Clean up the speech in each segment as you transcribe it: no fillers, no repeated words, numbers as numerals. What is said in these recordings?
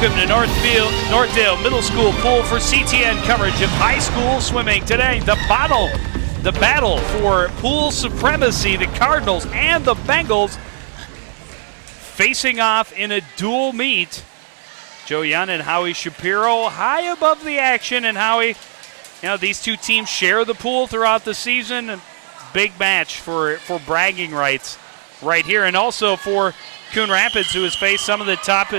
Welcome to Northdale Middle School Pool for CTN coverage of high school swimming today. The battle for pool supremacy, the Cardinals and the Bengals facing off in a dual meet. Joe Young and Howie Shapiro high above the action, and Howie, these two teams share the pool throughout the season. A big match for bragging rights right here, and also for Coon Rapids, who has faced some of the top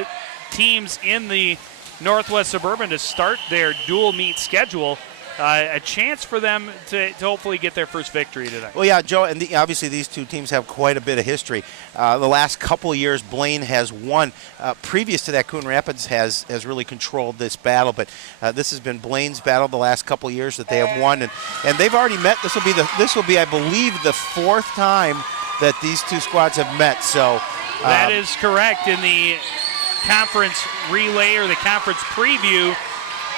teams in the Northwest Suburban to start their dual meet schedule. A chance for them to hopefully get their first victory tonight. Well, yeah, Joe, and obviously these two teams have quite a bit of history. The last couple of years, Blaine has won. Previous to that, Coon Rapids has really controlled this battle, but this has been Blaine's battle the last couple of years that they have won, and they've already met. This will be, I believe, the fourth time that these two squads have met. So that is correct. In the conference relay or the conference preview,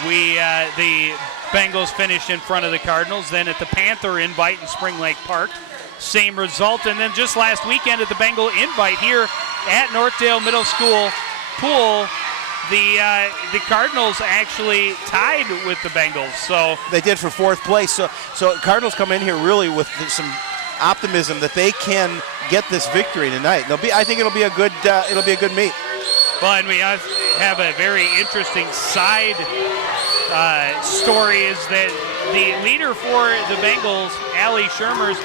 the Bengals finished in front of the Cardinals. Then at the Panther Invite in Spring Lake Park, same result. And then just last weekend at the Bengal Invite here at Northdale Middle School Pool, the Cardinals actually tied with the Bengals. So they did for fourth place. So Cardinals come in here really with some optimism that they can get this victory tonight. I think it'll be a good meet. Well, and we have a very interesting side story is that the leader for the Bengals, Allie Shermers,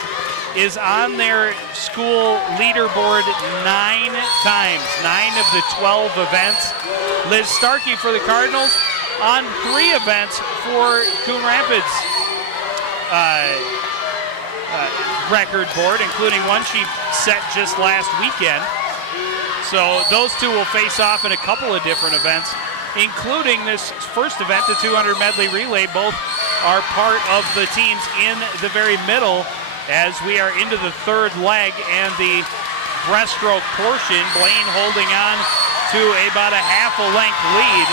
is on their school leaderboard 9 times, 9 of the 12 events. Liz Starkey for the Cardinals on 3 events for Coon Rapids record board, including one she set just last weekend. So those two will face off in a couple of different events, including this first event, the 200 medley relay. Both are part of the teams in the very middle as we are into the third leg and the breaststroke portion. Blaine holding on to about a half a length lead.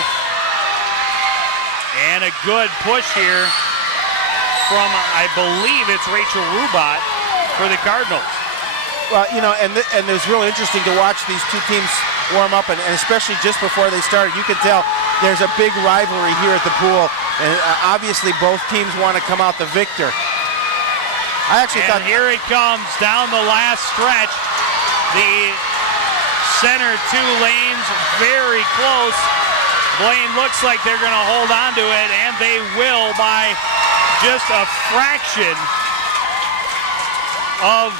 And a good push here from, I believe it's Rachel Rubat for the Cardinals. Well, and it's really interesting to watch these two teams warm up, and especially just before they started, you can tell there's a big rivalry here at the pool, and obviously both teams want to come out the victor. I actually thought here it comes down the last stretch. The center 2 lanes very close. Blaine looks like they're going to hold on to it, and they will by just a fraction of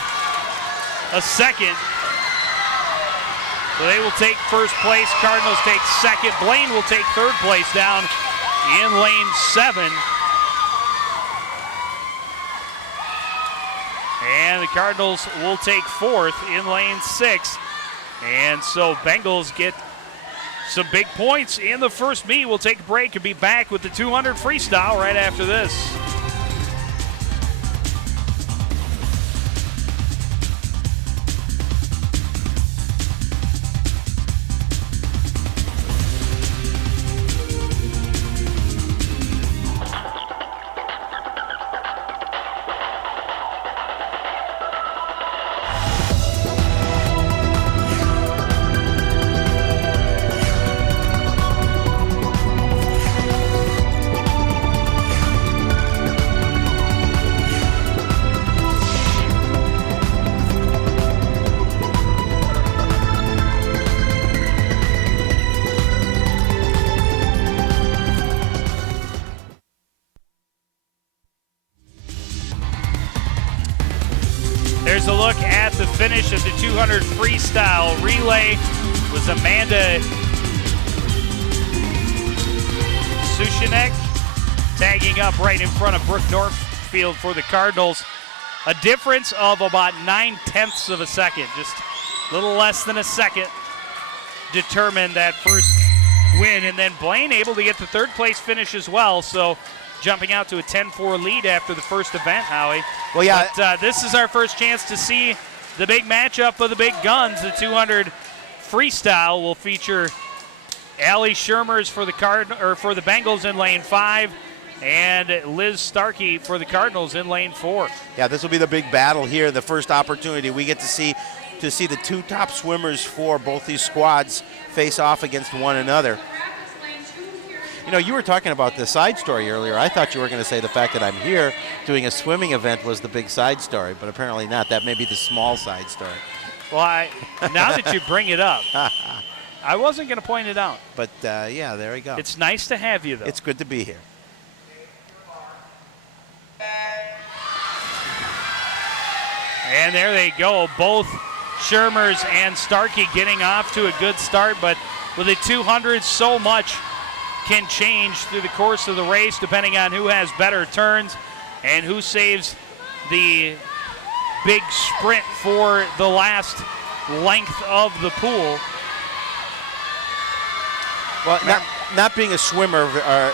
a second. So they will take first place. Cardinals take second. Blaine will take third place down in lane 7. And the Cardinals will take fourth in lane 6. And so Bengals get some big points in the first meet. We'll take a break and be back with the 200 freestyle right after this. There's a look at the finish of the 200 freestyle relay. Was Amanda Sushinek tagging up right in front of Brooke Northfield for the Cardinals. A difference of about 9/10 of a second, just a little less than a second, determined that first win. And then Blaine able to get the third place finish as well. So jumping out to a 10-4 lead after the first event, Howie. Well, yeah. But this is our first chance to see the big matchup of the big guns. The 200 freestyle will feature Allie Shermers for the Bengals in lane 5 and Liz Starkey for the Cardinals in lane 4. Yeah, this will be the big battle here. The first opportunity we get to see the two top swimmers for both these squads face off against one another. You know, you were talking about the side story earlier. I thought you were going to say the fact that I'm here doing a swimming event was the big side story, but apparently not. That may be the small side story. Well, now that you bring it up, I wasn't going to point it out. But, yeah, there we go. It's nice to have you, though. It's good to be here. And there they go. Both Shermers and Starkey getting off to a good start, but with the 200, so much can change through the course of the race depending on who has better turns and who saves the big sprint for the last length of the pool. Well, not being a swimmer,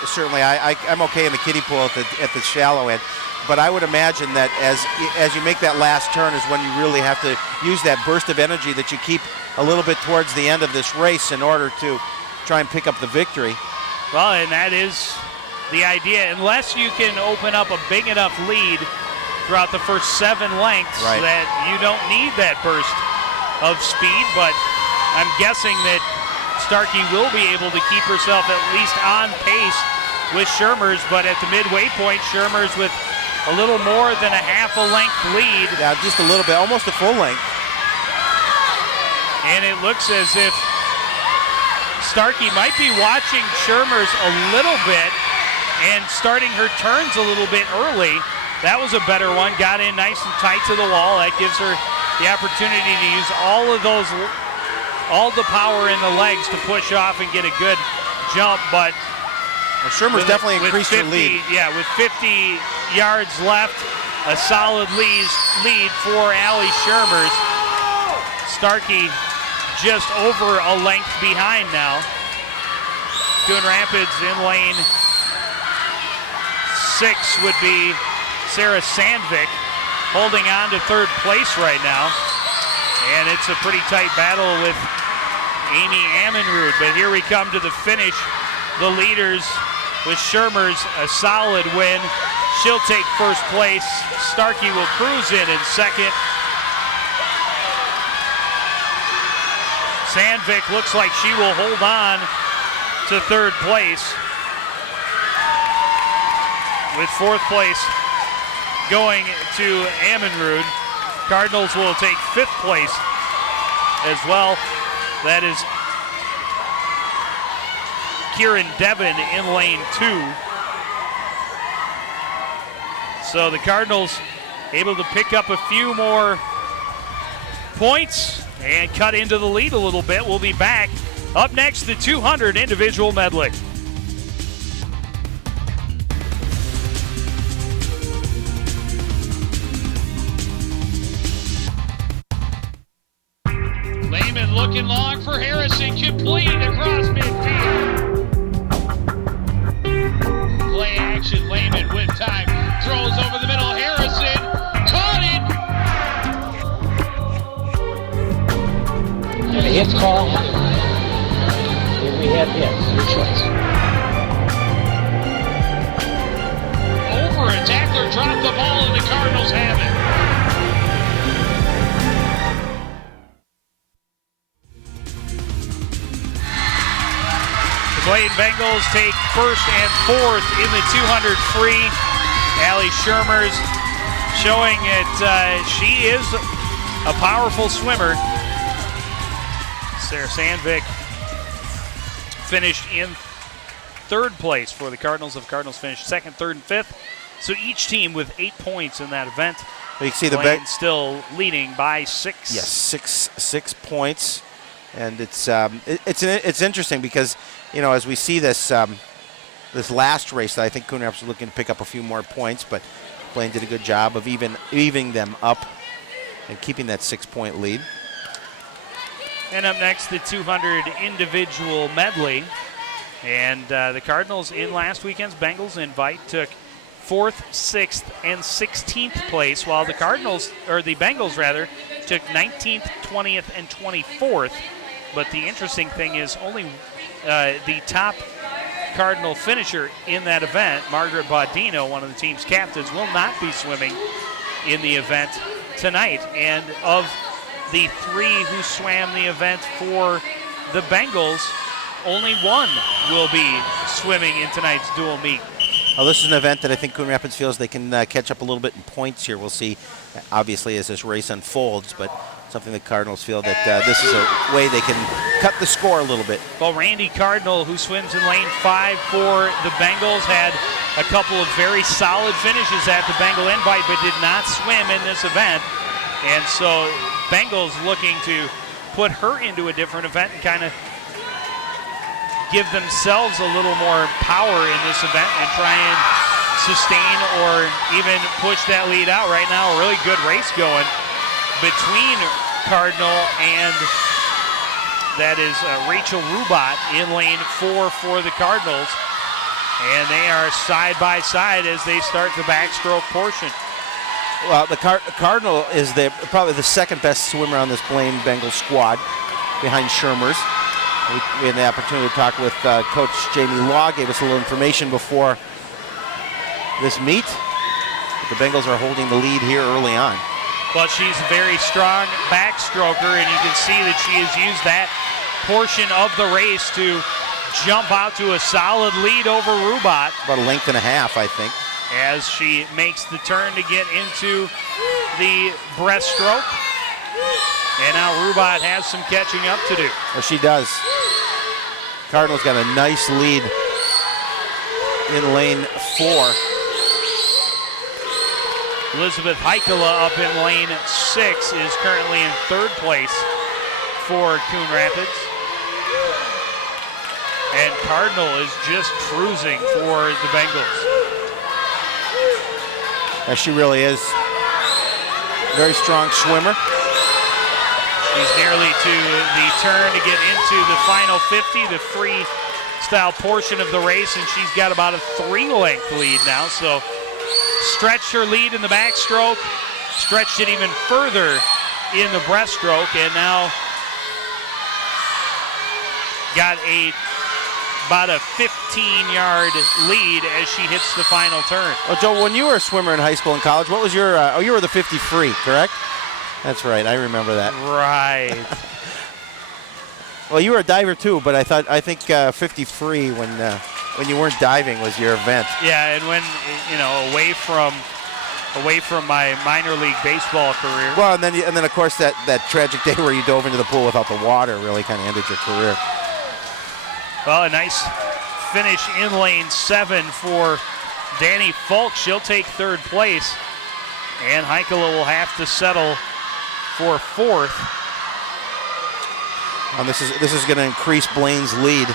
certainly I'm okay in the kiddie pool at the shallow end. But I would imagine that as you make that last turn is when you really have to use that burst of energy that you keep a little bit towards the end of this race in order to try and pick up the victory. Well, and that is the idea. Unless you can open up a big enough lead throughout the first 7 lengths, right, that you don't need that burst of speed. But I'm guessing that Starkey will be able to keep herself at least on pace with Shermers. But at the midway point, Shermers with a little more than a half a length lead. Yeah, just a little bit, almost a full length. And it looks as if Starkey might be watching Shermers a little bit and starting her turns a little bit early. That was a better one. Got in nice and tight to the wall. That gives her the opportunity to use all the power in the legs to push off and get a good jump. But well, Shermer's definitely increased her lead. Yeah, with 50 yards left, a solid lead for Allie Shermers. Starkey just over a length behind now. Coon Rapids in lane 6 would be Sarah Sandvik, holding on to 3rd place right now. And it's a pretty tight battle with Amy Ammenrud. But here we come to the finish. The leaders with Shermers, a solid win. She'll take 1st place. Starkey will cruise in 2nd. Sandvik looks like she will hold on to 3rd place, with 4th place going to Ammenrud. Cardinals will take 5th place as well. That is Kieran Devon in lane 2. So the Cardinals able to pick up a few more points and cut into the lead a little bit. We'll be back. Up next, the 200 individual medley. Lehman looking long for Harrison, completed across midfield. Play action, Lehman with time, throws over the middle, Harrison, caught it! And a hit's call. Here we have hits, your choice. Over a tackler dropped the ball and the Cardinals have it. The Blaine Bengals take 1st and 4th in the 200 free. Allie Shermers showing that she is a powerful swimmer. Sarah Sandvik finished in 3rd place for the Cardinals. The Cardinals finished 2nd, 3rd, and 5th. So each team with 8 points in that event. Well, you can see Blaine still leading by 6. Yes, six points, and it's interesting because, you know, as we see this this last race, I think Coon Rapids is looking to pick up a few more points, but Blaine did a good job of evening them up and keeping that 6-point lead. And up next, the 200 individual medley. And the Cardinals in last weekend's Bengals invite took 4th, 6th, and 16th place, while the Bengals took 19th, 20th, and 24th. But the interesting thing is only the top Cardinal finisher in that event, Margaret Baudino, one of the team's captains, will not be swimming in the event tonight. And of the 3 who swam the event for the Bengals, only one will be swimming in tonight's dual meet. Well, this is an event that I think Coon Rapids feels they can catch up a little bit in points here. We'll see, obviously, as this race unfolds, but something the Cardinals feel that this is a way they can cut the score a little bit. Well, Randy Cardinal, who swims in lane 5 for the Bengals, had a couple of very solid finishes at the Bengal Invite, but did not swim in this event. And so Bengals looking to put her into a different event and kind of give themselves a little more power in this event and try and sustain or even push that lead out. Right now, a really good race going between Cardinal and that is Rachel Rubat in lane 4 for the Cardinals. And they are side by side as they start the backstroke portion. Well, the Cardinal is probably the second best swimmer on this Blaine Bengals squad, behind Shermer's. We had the opportunity to talk with Coach Jamie Law, gave us a little information before this meet. The Bengals are holding the lead here early on. Well, she's a very strong backstroker, and you can see that she has used that portion of the race to jump out to a solid lead over Rubat. About a length and a half, I think. As she makes the turn to get into the breaststroke. And now Rubat has some catching up to do. Well, she does. Cardinals got a nice lead in lane 4. Elizabeth Heikela up in lane 6 is currently in 3rd place for Coon Rapids. And Cardinal is just cruising for the Bengals. As she really is. Very strong swimmer. She's nearly to the turn to get into the final 50, the freestyle portion of the race, and she's got about a 3-length lead now. So stretched her lead in the backstroke, stretched it even further in the breaststroke, and now got about a 15-yard lead as she hits the final turn. Well, Joe, when you were a swimmer in high school and college, what was your, you were the 50 free, correct? That's right, I remember that. Right. Well, you were a diver too, but I think 50 free when you weren't diving was your event. Yeah, and when, away from my minor league baseball career. Well, and then of course that tragic day where you dove into the pool without the water really kind of ended your career. Well, a nice finish in lane 7 for Danny Falk. She'll take 3rd place, and Heikela will have to settle for 4th. And this is going to increase Blaine's lead.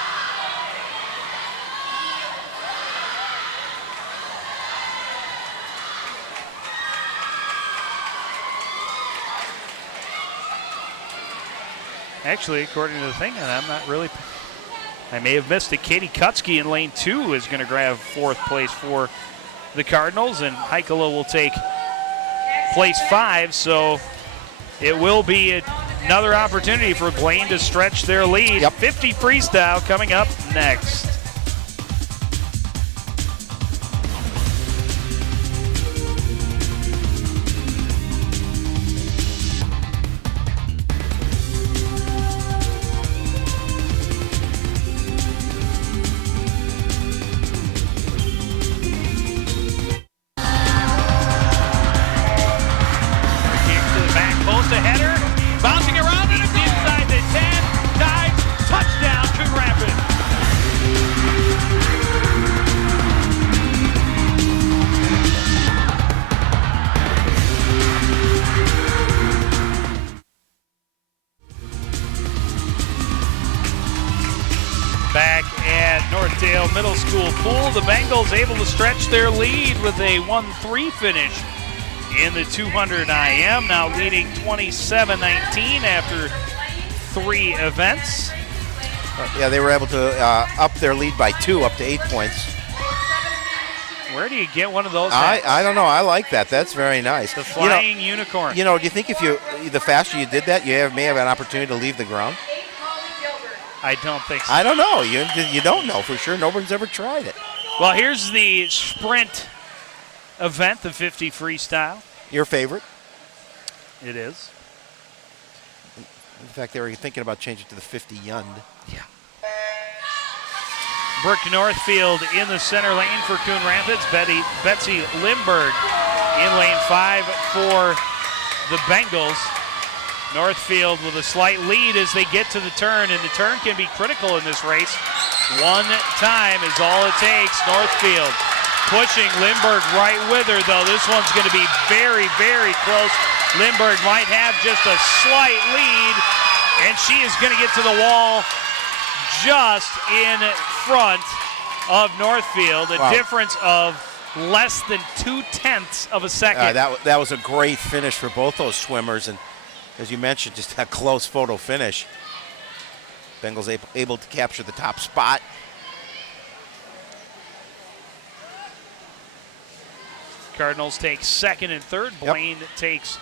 Actually, according to the thing, and I'm not really, I may have missed it. Katie Kutsky in lane 2 is going to grab 4th place for the Cardinals, and Heikela will take place 5. So it will be another opportunity for Blaine to stretch their lead. Yep. 50 freestyle coming up next. Back at Northdale Middle School pool, the Bengals able to stretch their lead with a 1-3 finish in the 200 IM, now leading 27-19 after 3 events. Yeah, they were able to up their lead by 2, up to 8 points. Where do you get one of those? I don't know. I like that. That's very nice. The flying unicorn. Do you think the faster you did that, you may have an opportunity to leave the ground? I don't think so. I don't know. You don't know for sure. Nobody's ever tried it. Well, here's the sprint event, the 50 freestyle. Your favorite? It is. In fact, they were thinking about changing it to the 50 Yund. Yeah. Brooke Northfield in the center lane for Coon Rapids. Betsy Lindbergh in lane 5 for the Bengals. Northfield with a slight lead as they get to the turn, and the turn can be critical in this race. One time is all it takes. Northfield pushing Lindbergh right with her, though. This one's going to be very, very close. Lindbergh might have just a slight lead, and she is going to get to the wall just in front of Northfield, a difference of less than 0.2 of a second. That was a great finish for both those swimmers, and as you mentioned, just a close photo finish. Bengals able to capture the top spot. Cardinals take second and third. Blaine takes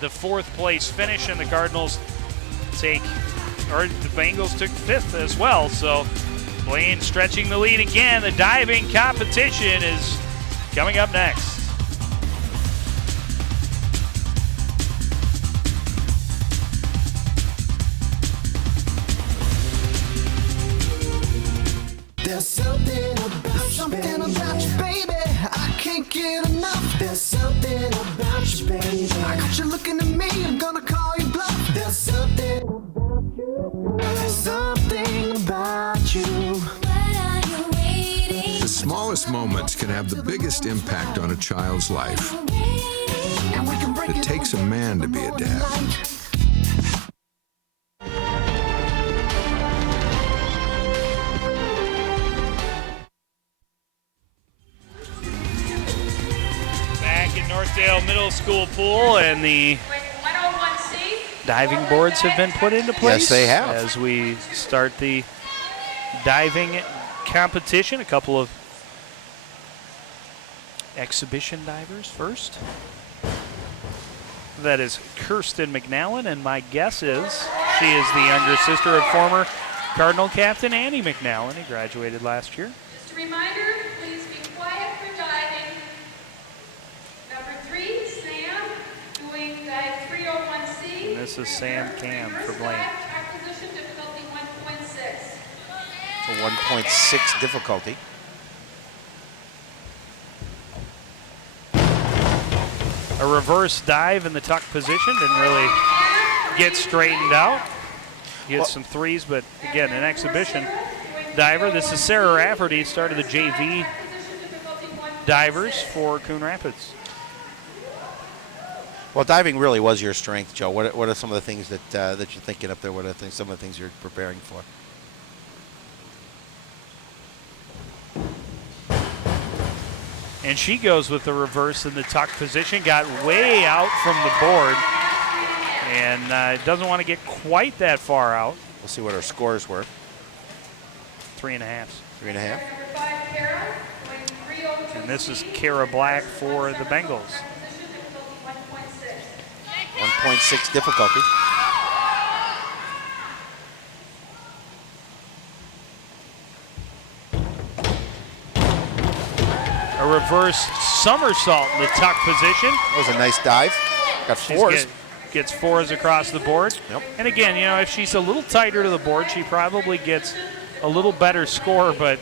the 4th place finish, and the Cardinals the Bengals took 5th as well. So Blaine stretching the lead again. The diving competition is coming up next. There's something about you, baby. I can't get enough. There's something about you, baby. I got you looking at me, I'm gonna call you bluff. There's something about you. Something about you. Why are you waiting? The smallest moments can have the biggest impact on a child's life. It takes a man to be a dad. Northdale Middle School pool, and the diving boards have been put into place. Yes, they have. As we start the diving competition, a couple of exhibition divers first. That is Kirsten McNallen, and my guess is she is the younger sister of former Cardinal captain Annie McNallen, who graduated last year. Just a reminder, please be quiet for diving. Number 3, Sam, doing dive 301C. And this is Sam Cam for Blaine. Acquisition difficulty 1.6. It's a 1.6 difficulty. A reverse dive in the tuck position, didn't really get straightened out. Gets some threes, but again, an exhibition diver. This is Sarah Rafferty, started the JV divers for Coon Rapids. Well, diving really was your strength, Joe. What are some of the things that you're thinking up there? What are some of the things you're preparing for? And she goes with the reverse in the tuck position, got way out from the board, and doesn't want to get quite that far out. We'll see what our scores were. 3.5. 3.5. And this is Kara Black for the Bengals. 1.6 difficulty. A reverse somersault in the tuck position. That was a nice dive. Got fours. Gets fours across the board. Yep. And again, you know, if she's a little tighter to the board, she probably gets a little better score, but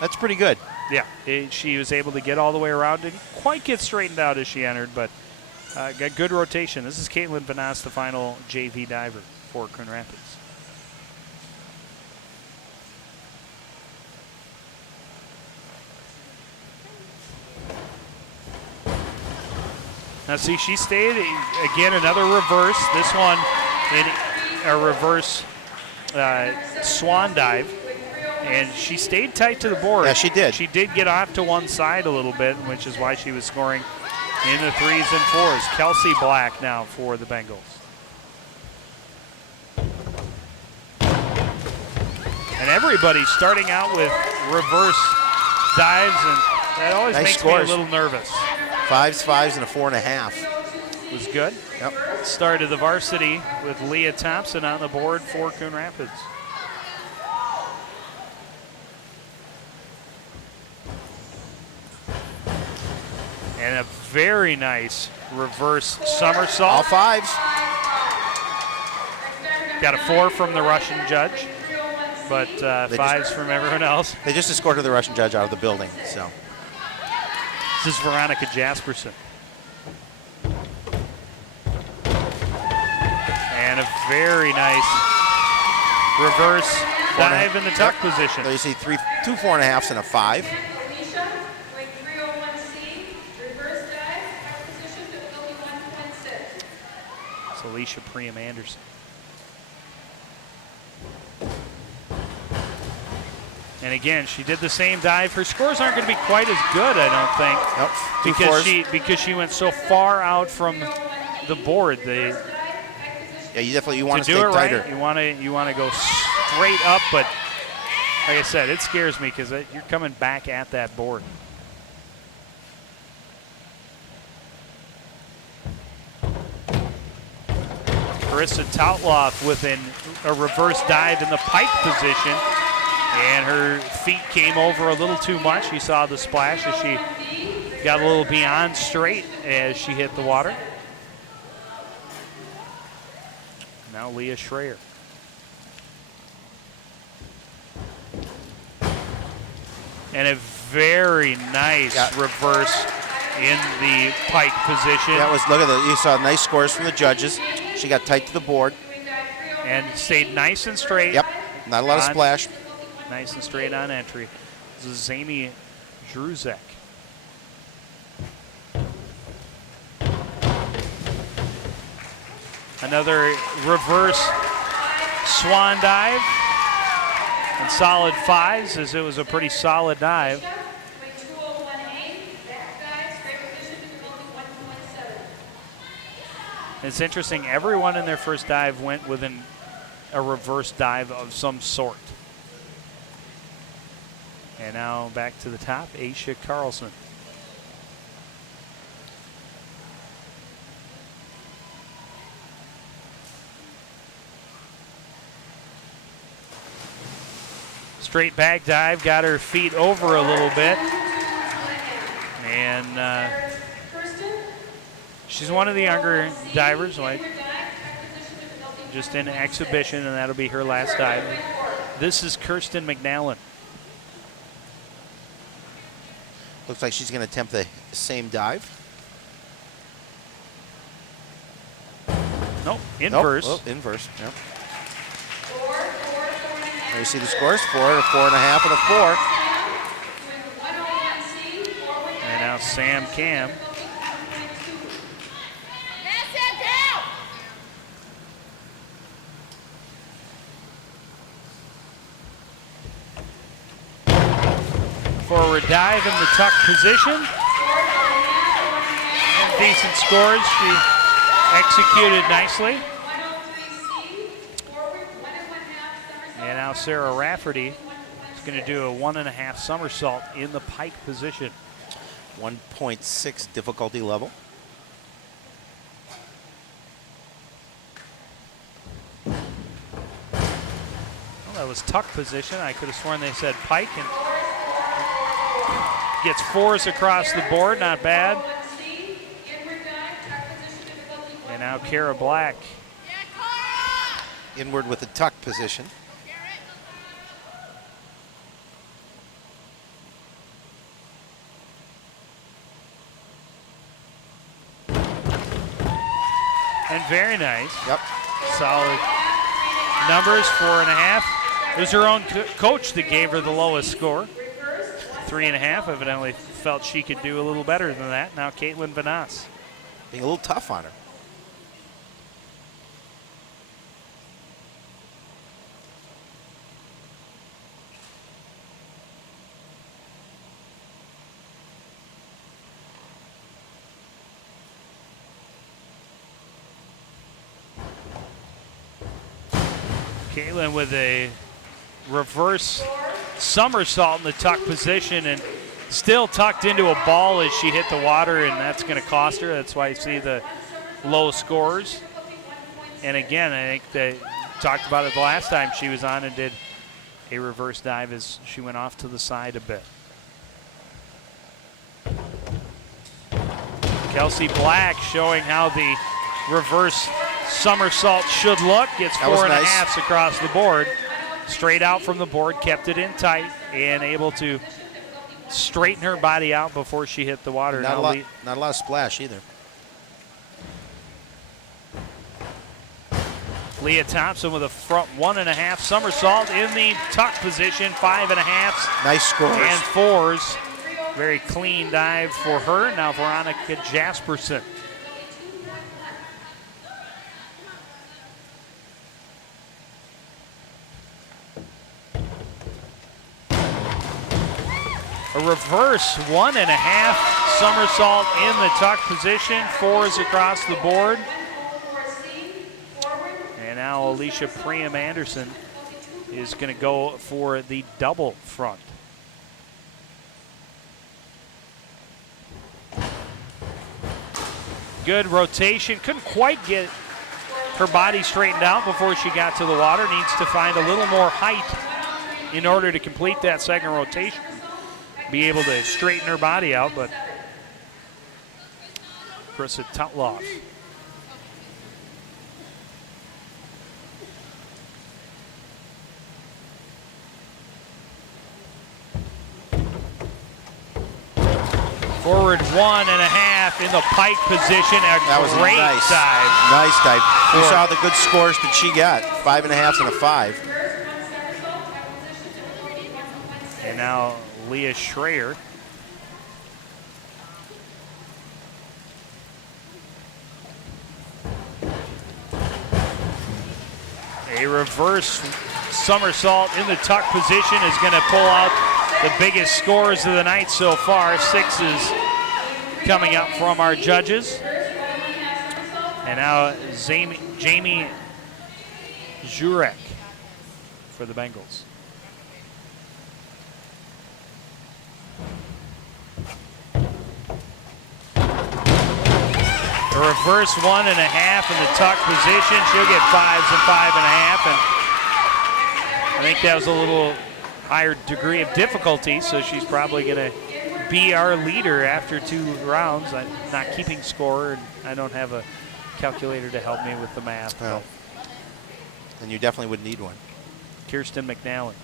that's pretty good. Yeah, she was able to get all the way around. Didn't quite get straightened out as she entered, but got good rotation. This is Caitlin Vanas, the final JV diver for Coon Rapids. Now see, she stayed, again, another reverse. This one in a reverse swan dive. And she stayed tight to the board. Yeah, she did. She did get off to one side a little bit, which is why she was scoring in the 3s and 4s. Kelsey Black now for the Bengals. And everybody's starting out with reverse dives, and that always nice makes scores. me a little nervous. 5s, and a 4.5. Was good. Yep. Started the varsity with Leah Thompson on the board for Coon Rapids. And a very nice reverse somersault. All 5s. Got a 4 from the Russian judge. but 5s from everyone else. They just escorted the Russian judge out of the building. So This is Veronica Jasperson. And a very nice reverse dive in the tuck position. there you see two 4.5s and a 5. Alicia doing 301C, reverse dive, tuck position to 51.6. It's Alicia Priam Anderson. And again, she did the same dive. Her scores aren't going to be quite as good, I don't think. Nope. Because she went so far out from the board. Yeah, you want to do stay it tighter. right, you want to go straight up, but like I said, it scares me because you're coming back at that board. Carissa Tautloff with a reverse dive in the pike position, and her feet came over a little too much. You saw the splash as she got a little beyond straight as she hit the water. Now Leah Schreier. And a very nice reverse in the pike position. That was, look at that. You saw nice scores from the judges. She got tight to the board. And stayed nice and straight. Yep, not a lot of splash. Nice and straight on entry. This is Amy Druzek. Another reverse swan dive and solid 5s, as it was a pretty solid dive. It's interesting, everyone in their first dive went with a reverse dive of some sort. And now back to the top, Aisha Carlson. Straight back dive, got her feet over a little bit. And she's one of the younger divers, like just in exhibition, and that'll be her last dive. This is Kirsten McNallen. Looks like she's going to attempt the same dive. Nope, inverse. Nope. Oh, inverse, yep. There you see the scores, 4, a 4.5, and a 4. And now Sam Cam. Forward dive in the tuck position. And decent scores. She executed nicely. And now Sarah Rafferty is going to do a 1.5 somersault in the pike position. 1.6 difficulty level. Well, that was tuck position. I could have sworn they said pike. And gets 4s across the board, not bad. And now Kara Black. Inward with the tuck position. And very nice. Yep. Solid numbers, 4.5. It was her own coach that gave her the lowest score. 3.5. Evidently felt she could do a little better than that. Now Caitlin Vanas. Being a little tough on her. Caitlin with a reverse somersault in the tuck position and still tucked into a ball as she hit the water, and that's going to cost her. That's why you see the low scores. And again, I think they talked about it the last time she was on and did a reverse dive as she went off to the side a bit. Kelsey Black showing how the reverse somersault should look. Gets 4.5s across the board. straight out from the board, kept it in tight, and able to straighten her body out before she hit the water. Not a lot of splash either. Leah Thompson with a front 1.5 somersault in the tuck position, 5.5s. Nice scores. And 4s. Very clean dive for her. Now Veronica Jasperson. A reverse 1.5 somersault in the tuck position, 4s across the board. And now Alicia Priam Anderson is going to go for the double front. Good rotation. Couldn't quite get her body straightened out before she got to the water. Needs to find a little more height in order to complete that second rotation. Be able to straighten her body out, but Krista Tutloff. Forward 1.5 in the pike position. That was great nice dive. Nice dive. You saw the good scores that she got, 5.5s and a 5. And now Leah Schreier. A reverse somersault in the tuck position is going to pull out the biggest scores of the night so far. 6s coming up from our judges. And now Jamie Jurek for the Bengals. A reverse 1.5 in the tuck position. She'll get 5s and 5.5. And I think that was a little higher degree of difficulty, so she's probably going to be our leader after 2 rounds. I'm not keeping score, and I don't have a calculator to help me with the math. Well, then you definitely would need one. Kirsten McNally.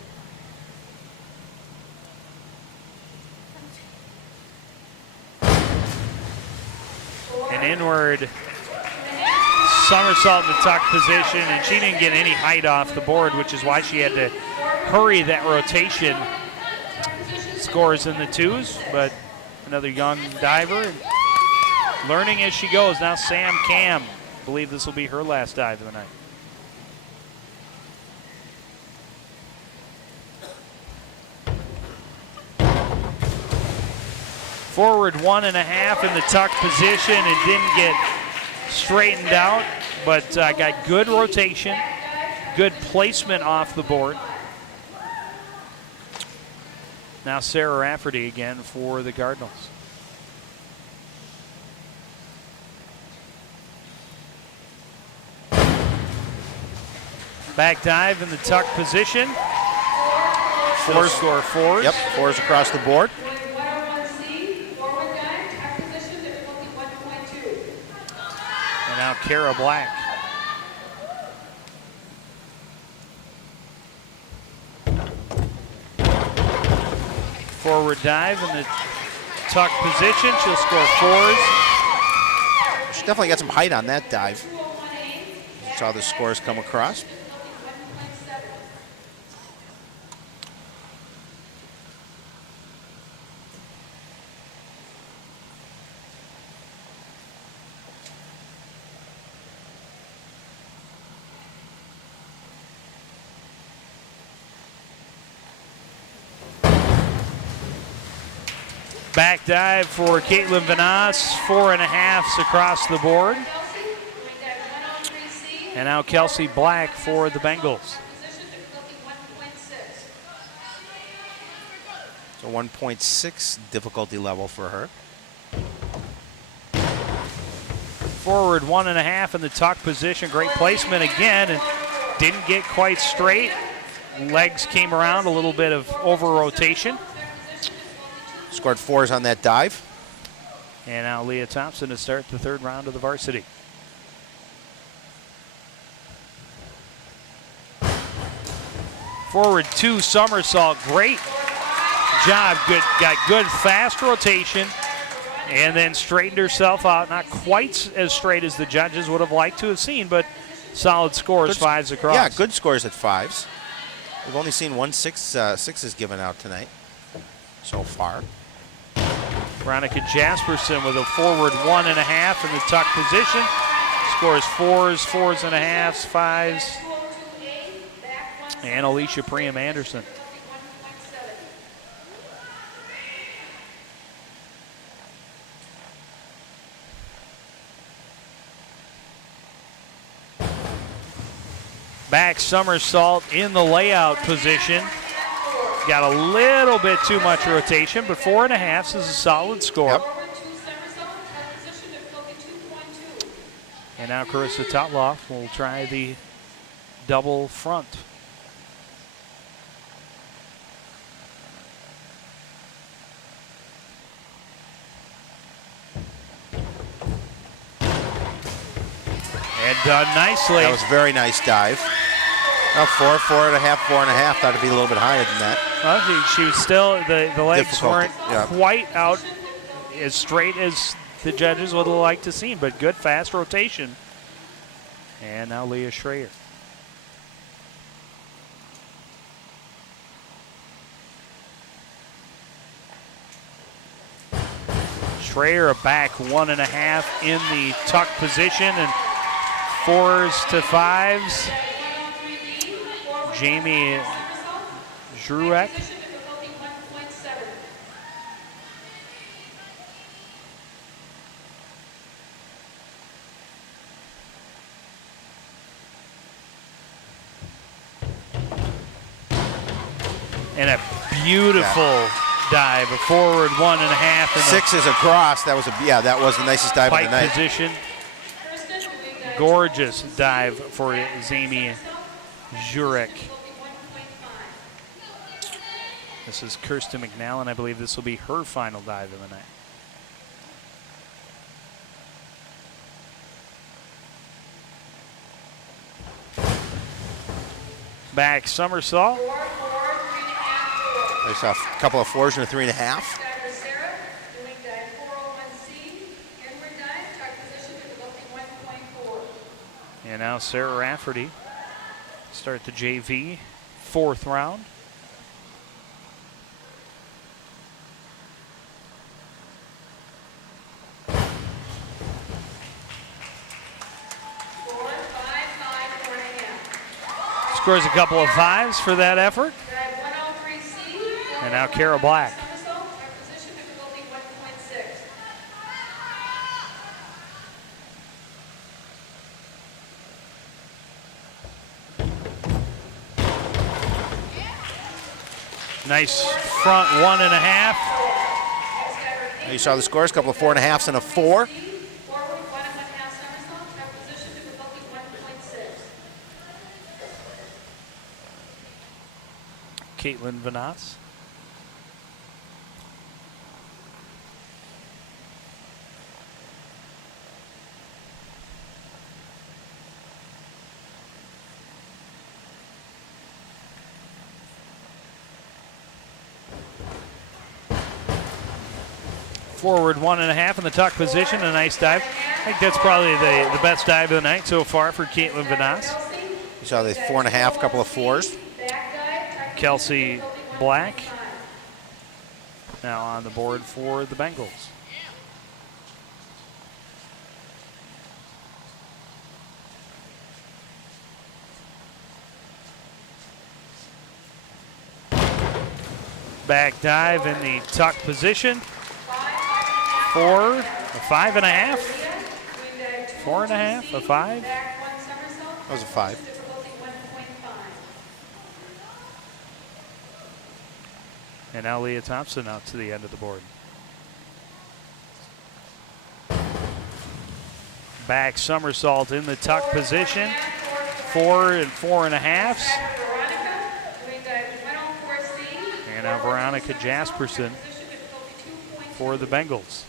An inward somersault in the tuck position, and she didn't get any height off the board, which is why she had to hurry that rotation. Scores in the 2s, but another young diver, and learning as she goes. Now Sam Cam, I believe this will be her last dive of the night. Forward 1.5 in the tuck position and didn't get straightened out, but got good rotation, good placement off the board. Now Sarah Rafferty again for the Cardinals. Back dive in the tuck position. 4 score 4s. Yep, 4s across the board. And now Kara Black. Forward dive in the tuck position. She'll score 4s. She definitely got some height on that dive. Saw the scores come across. Back dive for Caitlin Vanas, 4.5s across the board. And now Kelsey Black for the Bengals. So 1.6 difficulty level for her. Forward 1.5 in the tuck position. Great placement again, and didn't get quite straight. Legs came around, a little bit of over rotation. Scored 4s on that dive. And now Leah Thompson to start the 3rd round of the varsity. Forward 2 somersault. Great job. Got good fast rotation. And then straightened herself out. Not quite as straight as the judges would have liked to have seen, but solid scores, Good, 5s across. Yeah, good scores at 5s. We've only seen 1 sixes given out tonight so far. Veronica Jasperson with a forward 1.5 in the tuck position. Scores 4s, 4.5s, 5s. And Alicia Priam Anderson. Back somersault in the layout position. Got a little bit too much rotation, but 4.5 is a solid score. Yep. And now Carissa Totloff will try the double front. And done nicely. That was a very nice dive. 4.5. Thought it'd be a little bit higher than that. Well, she was still, the legs Difficult, weren't yeah. quite out as straight as the judges would have liked to see, but good fast rotation. And now Leah Schreier. Schreier back 1.5 in the tuck position and 4s to 5s. Jamie Druek. And a beautiful dive, a forward 1.5 in 6s across. That was the nicest dive of the pike night. position. Gorgeous dive for Jamie Jurek. This is Kirsten McNallen. I believe this will be her final dive of the night. Back somersault. I saw a couple of 4s and a 3.5. And now Sarah Rafferty start the JV 4th round. Scores a couple of 5s for that effort. And now Kara Black. Nice front 1.5. You saw the scores, a couple of 4.5s and a 4. Caitlin Vanas. Forward 1.5 in the tuck position, a nice dive. I think that's probably the best dive of the night so far for Caitlin Vanas. You saw the 4.5, couple of 4s. Kelsey Black now on the board for the Bengals. Back dive in the tuck position. 4, a 5.5, 4.5, a 5. That was a 5. And now Leah Thompson out to the end of the board. Back somersault in the tuck position. 4 and 4.5. And now Veronica Jasperson for the Bengals.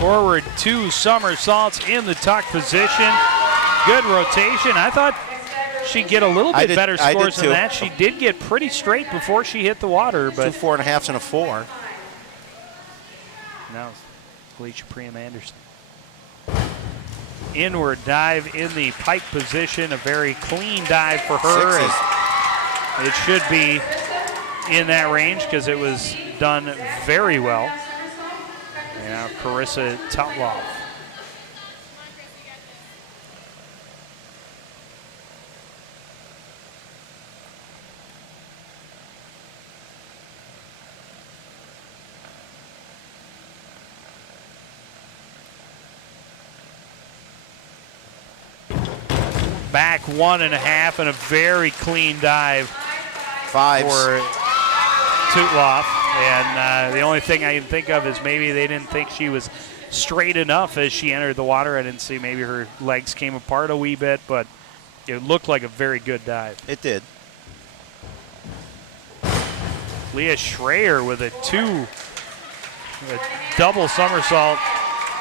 Forward 2 somersaults in the tuck position. Good rotation. I thought she'd get a little bit better scores than that. She did get pretty straight before she hit the water. But 2 4.5s and a 4. now Alicia Priam-Anderson. Inward dive in the pike position. A very clean dive for her. And it should be in that range because it was done very well. And now Carissa Tutloff. Back 1.5 and a very clean dive 5s for Tutloff. And the only thing I can think of is maybe they didn't think she was straight enough as she entered the water. I didn't see, maybe her legs came apart a wee bit, but it looked like a very good dive. It did. Leah Schreier with a double somersault,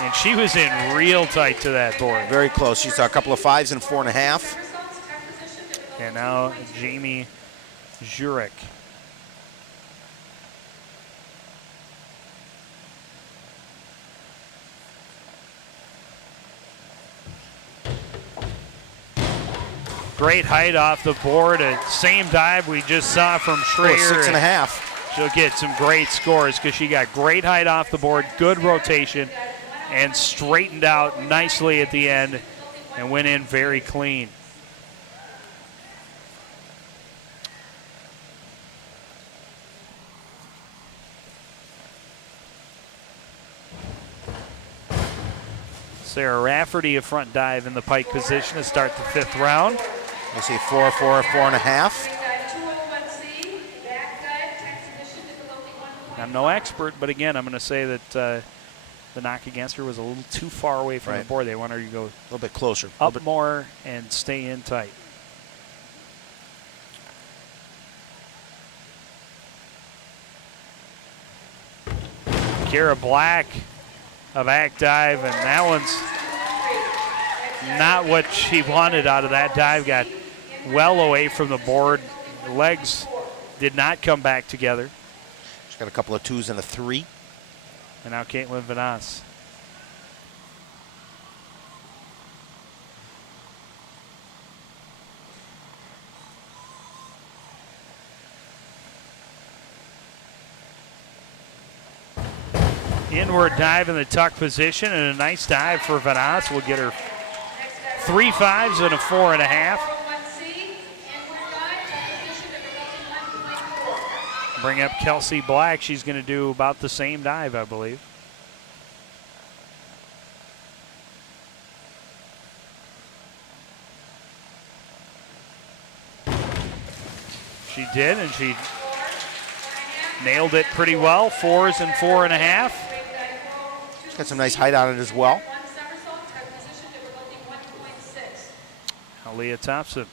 and she was in real tight to that board. Very close. She saw a couple of 5s and 4.5. And now Jamie Jurek. Great height off the board. Same dive we just saw from Schreier. 6.5. She'll get some great scores because she got great height off the board, good rotation, and straightened out nicely at the end and went in very clean. Sarah Rafferty, a front dive in the pike position to start the 5th round. You see 4, 4, 4.5. I'm no expert, but again, I'm going to say that the knock against her was a little too far away from the board. They want her to go A little bit closer. up more and stay in tight. Kara Black, a back dive, and that one's not what she wanted out of that dive. Got well away from the board. The legs did not come back together. She's got a couple of 2s and a 3. And now Caitlin Vanas. Inward dive in the tuck position, and a nice dive for Vanas will get her 3 5s and a 4.5. Bring up Kelsey Black. She's going to do about the same dive, I believe. She did, and she nailed it pretty well. 4s and 4.5. She's got some nice height on it as well. Leah Thompson.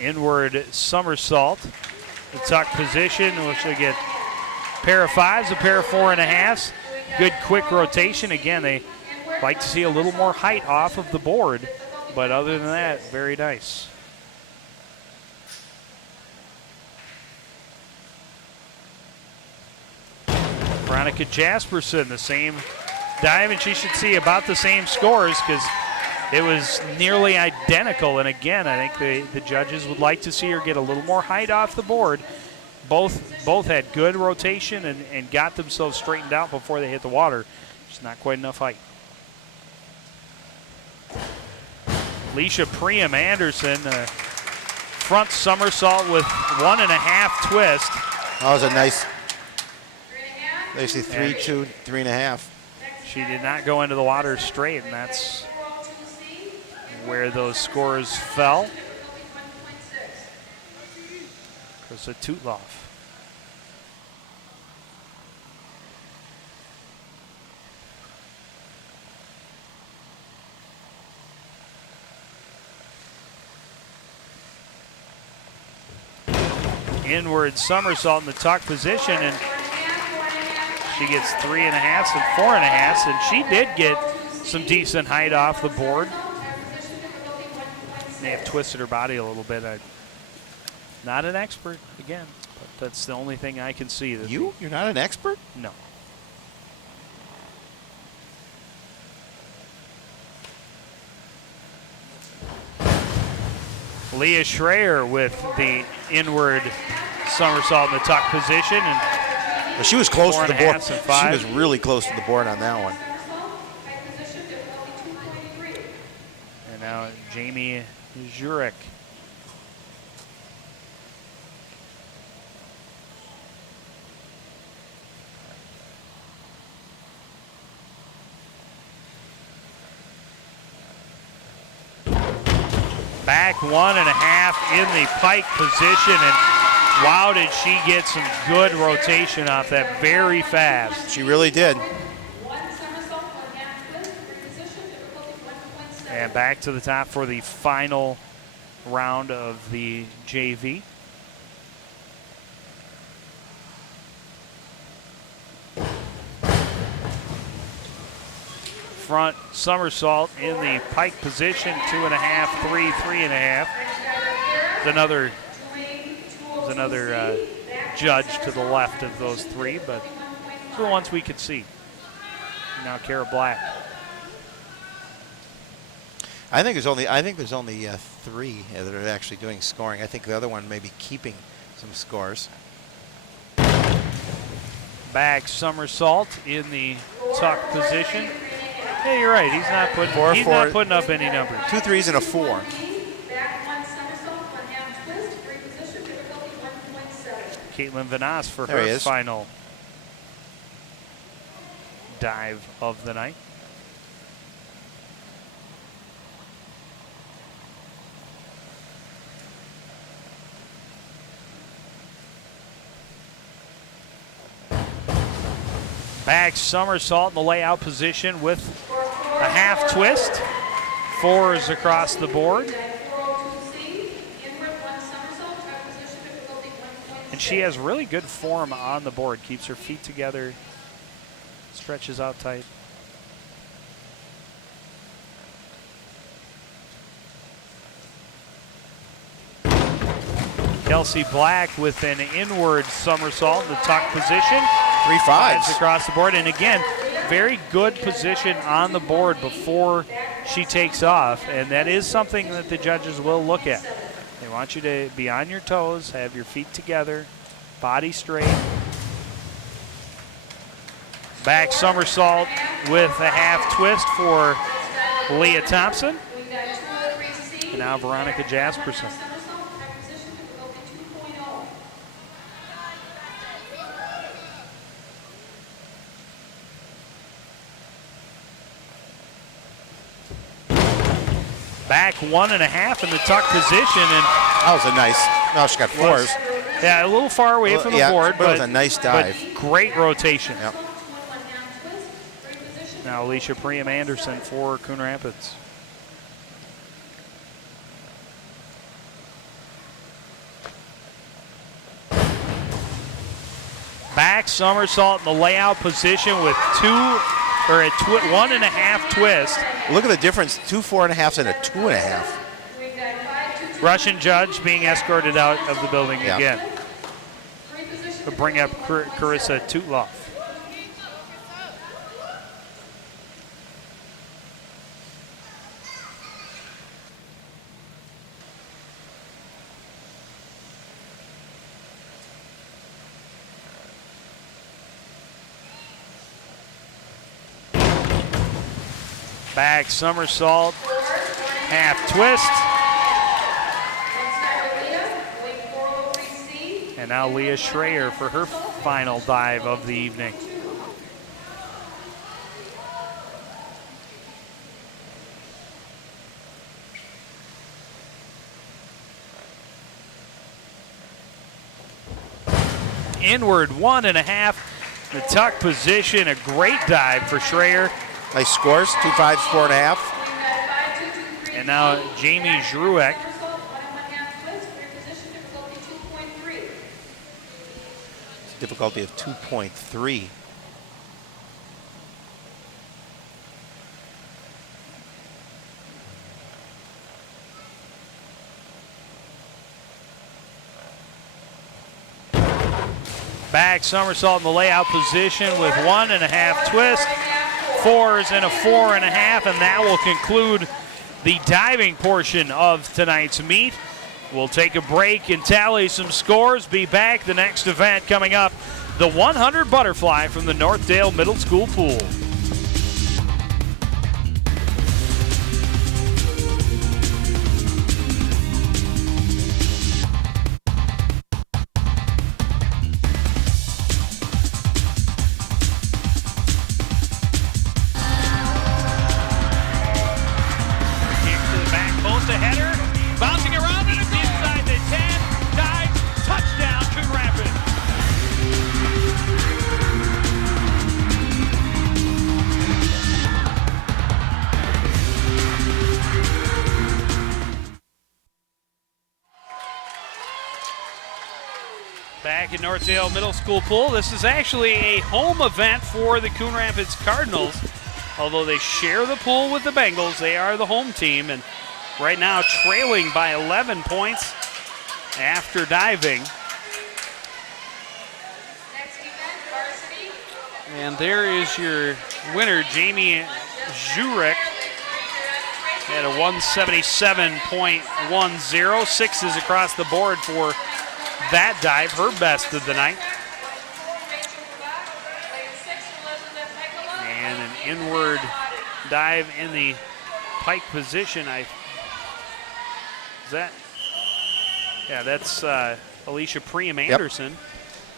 Inward somersault. The tuck position, which will get a pair of 5s, a pair of 4.5s. Good quick rotation. Again, they like to see a little more height off of the board, but other than that, very nice. Veronica Jasperson, the same dive, and she should see about the same scores because it was nearly identical. And again, I think the judges would like to see her get a little more height off the board. Both had good rotation and got themselves straightened out before they hit the water. Just not quite enough height. Alicia Priam-Anderson, front somersault with 1.5 twist. That was a nice, basically 3, 2, 3.5. She did not go into the water straight, and that's where those scores fell. Krista Tutloff. inward somersault in the tuck position, and she gets 3.5 and 4.5, and she did get some decent height off the board. May have twisted her body a little bit. I'm not an expert, again, but that's the only thing I can see. That You're not an expert? No. Leah Schreier with the inward somersault in the tuck position. And well, she was close to the board. 4.5 and 5. She was really close to the board on that one. And now Jamie Jurek. Back 1.5 in the pike position, and wow, did she get some good rotation off that very fast. She really did. And back to the top for the final round of the JV. Front somersault in the pike position, 2.5, 3, 3.5. There's another judge to the left of those three, but the ones we could see. Now Kara Black. I think there's only three that are actually doing scoring. I think the other one may be keeping some scores. Back somersault in the tuck position. Yeah, you're right. He's not putting up any numbers. 2 3s and a 4. Caitlin Vanas for There he her is. final dive of the night. Back somersault in the layout position with a half twist. 4s across the board. And she has really good form on the board. Keeps her feet together, stretches out tight. Kelsey Black with an inward somersault in the tuck position. 3 5s across the board, and again, very good position on the board before she takes off, and that is something that the judges will look at. They want you to be on your toes, have your feet together, body straight. Back somersault with a half twist for Leah Thompson. And now Veronica Jasperson. Back 1.5 in the tuck position, and that was a nice. Now she got 4s. Yeah, a little far away from the board, but it was a nice dive. But great rotation. Yep. Now Alicia Priam Anderson for Coon Rapids. Back somersault in the layout position with 1.5 twist. Look at the difference, 2 4.5s and a 2.5. Russian judge being escorted out of the building again. To bring up Carissa Tutloff. Back somersault, half twist. And now Leah Schreier for her final dive of the evening. Inward 1.5, the tuck position, a great dive for Schreier. Nice scores, 2 5s, 4.5. And now Jamie Zruek. difficulty of 2.3. Back somersault in the layout position with 1.5 twist, 4s and a 4.5, and that will conclude the diving portion of tonight's meet. We'll take a break and tally some scores. Be back. The next event coming up, the 100 butterfly from the Northdale Middle School pool. Back in Northdale Middle School pool. This is actually a home event for the Coon Rapids Cardinals. Although they share the pool with the Bengals, they are the home team, and right now trailing by 11 points after diving. Next event, varsity. And there is your winner, Jamie Jurek, at a 177.10. 6s across the board for that dive, her best of the night. And an inward dive in the pike position. That's Alicia Priam Anderson.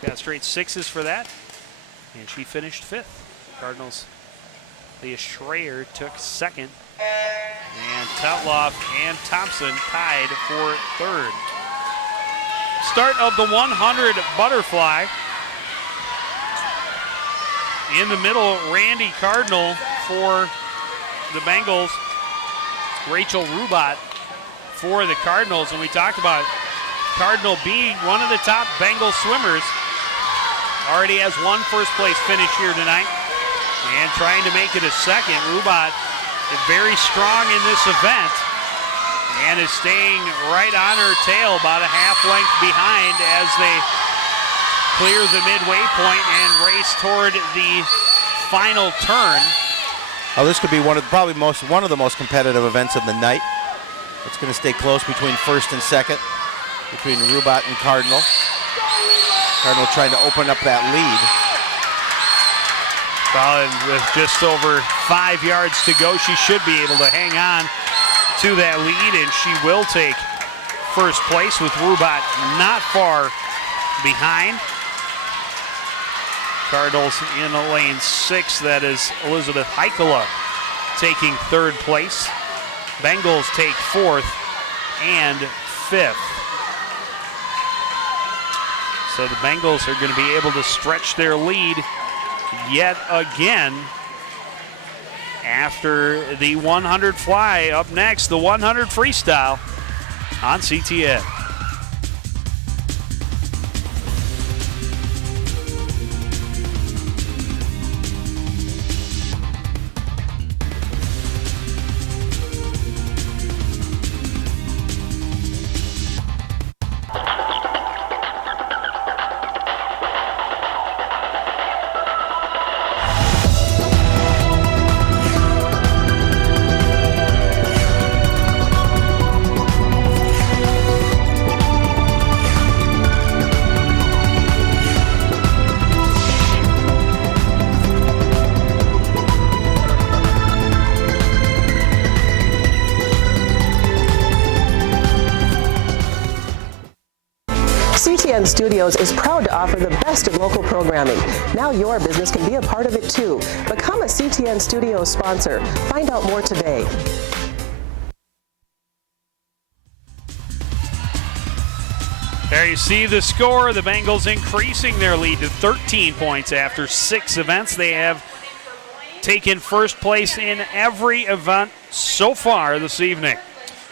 Got straight 6s for that, and she finished 5th. Cardinals, Leah Schreier took 2nd, and Tutloff and Thompson tied for 3rd. Start of the 100 butterfly. In the middle, Randy Cardinal for the Bengals. Rachel Rubat for the Cardinals. And we talked about Cardinal being one of the top Bengal swimmers. Already has 1 first place finish here tonight. And trying to make it a 2nd. Rubat is very strong in this event. And is staying right on her tail, about a half length behind as they clear the midway point and race toward the final turn. Oh, this could be one of the most competitive events of the night. It's going to stay close between 1st and 2nd, between Rubat and Cardinal. Cardinal trying to open up that lead. Well, and with just over 5 yards to go, she should be able to hang on to that lead, and she will take first place with Rubat not far behind. Cardinals in lane 6, that is Elizabeth Heikala taking 3rd place. Bengals take 4th and 5th. So the Bengals are going to be able to stretch their lead yet again after the 100 fly. Up next, the 100 freestyle on CTN. CTN Studios is proud to offer the best of local programming. Now your business can be a part of it too. Become a CTN Studios sponsor. Find out more today. There you see the score. The Bengals increasing their lead to 13 points after 6 events. They have taken first place in every event so far this evening.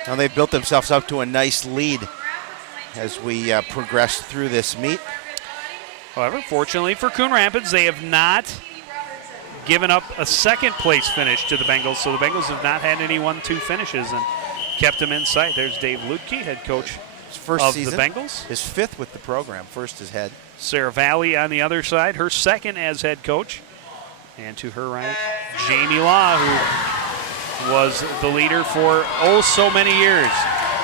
Now they've built themselves up to a nice lead as we progress through this meet. However, fortunately for Coon Rapids, they have not given up a second place finish to the Bengals, so the Bengals have not had any 1-2 finishes and kept them in sight. There's Dave Lutke, head coach First of season, the Bengals. his 5th with the program, first as head. Sarah Valley on the other side, her 2nd as head coach. And to her right, Jamie Law, who was the leader for so many years.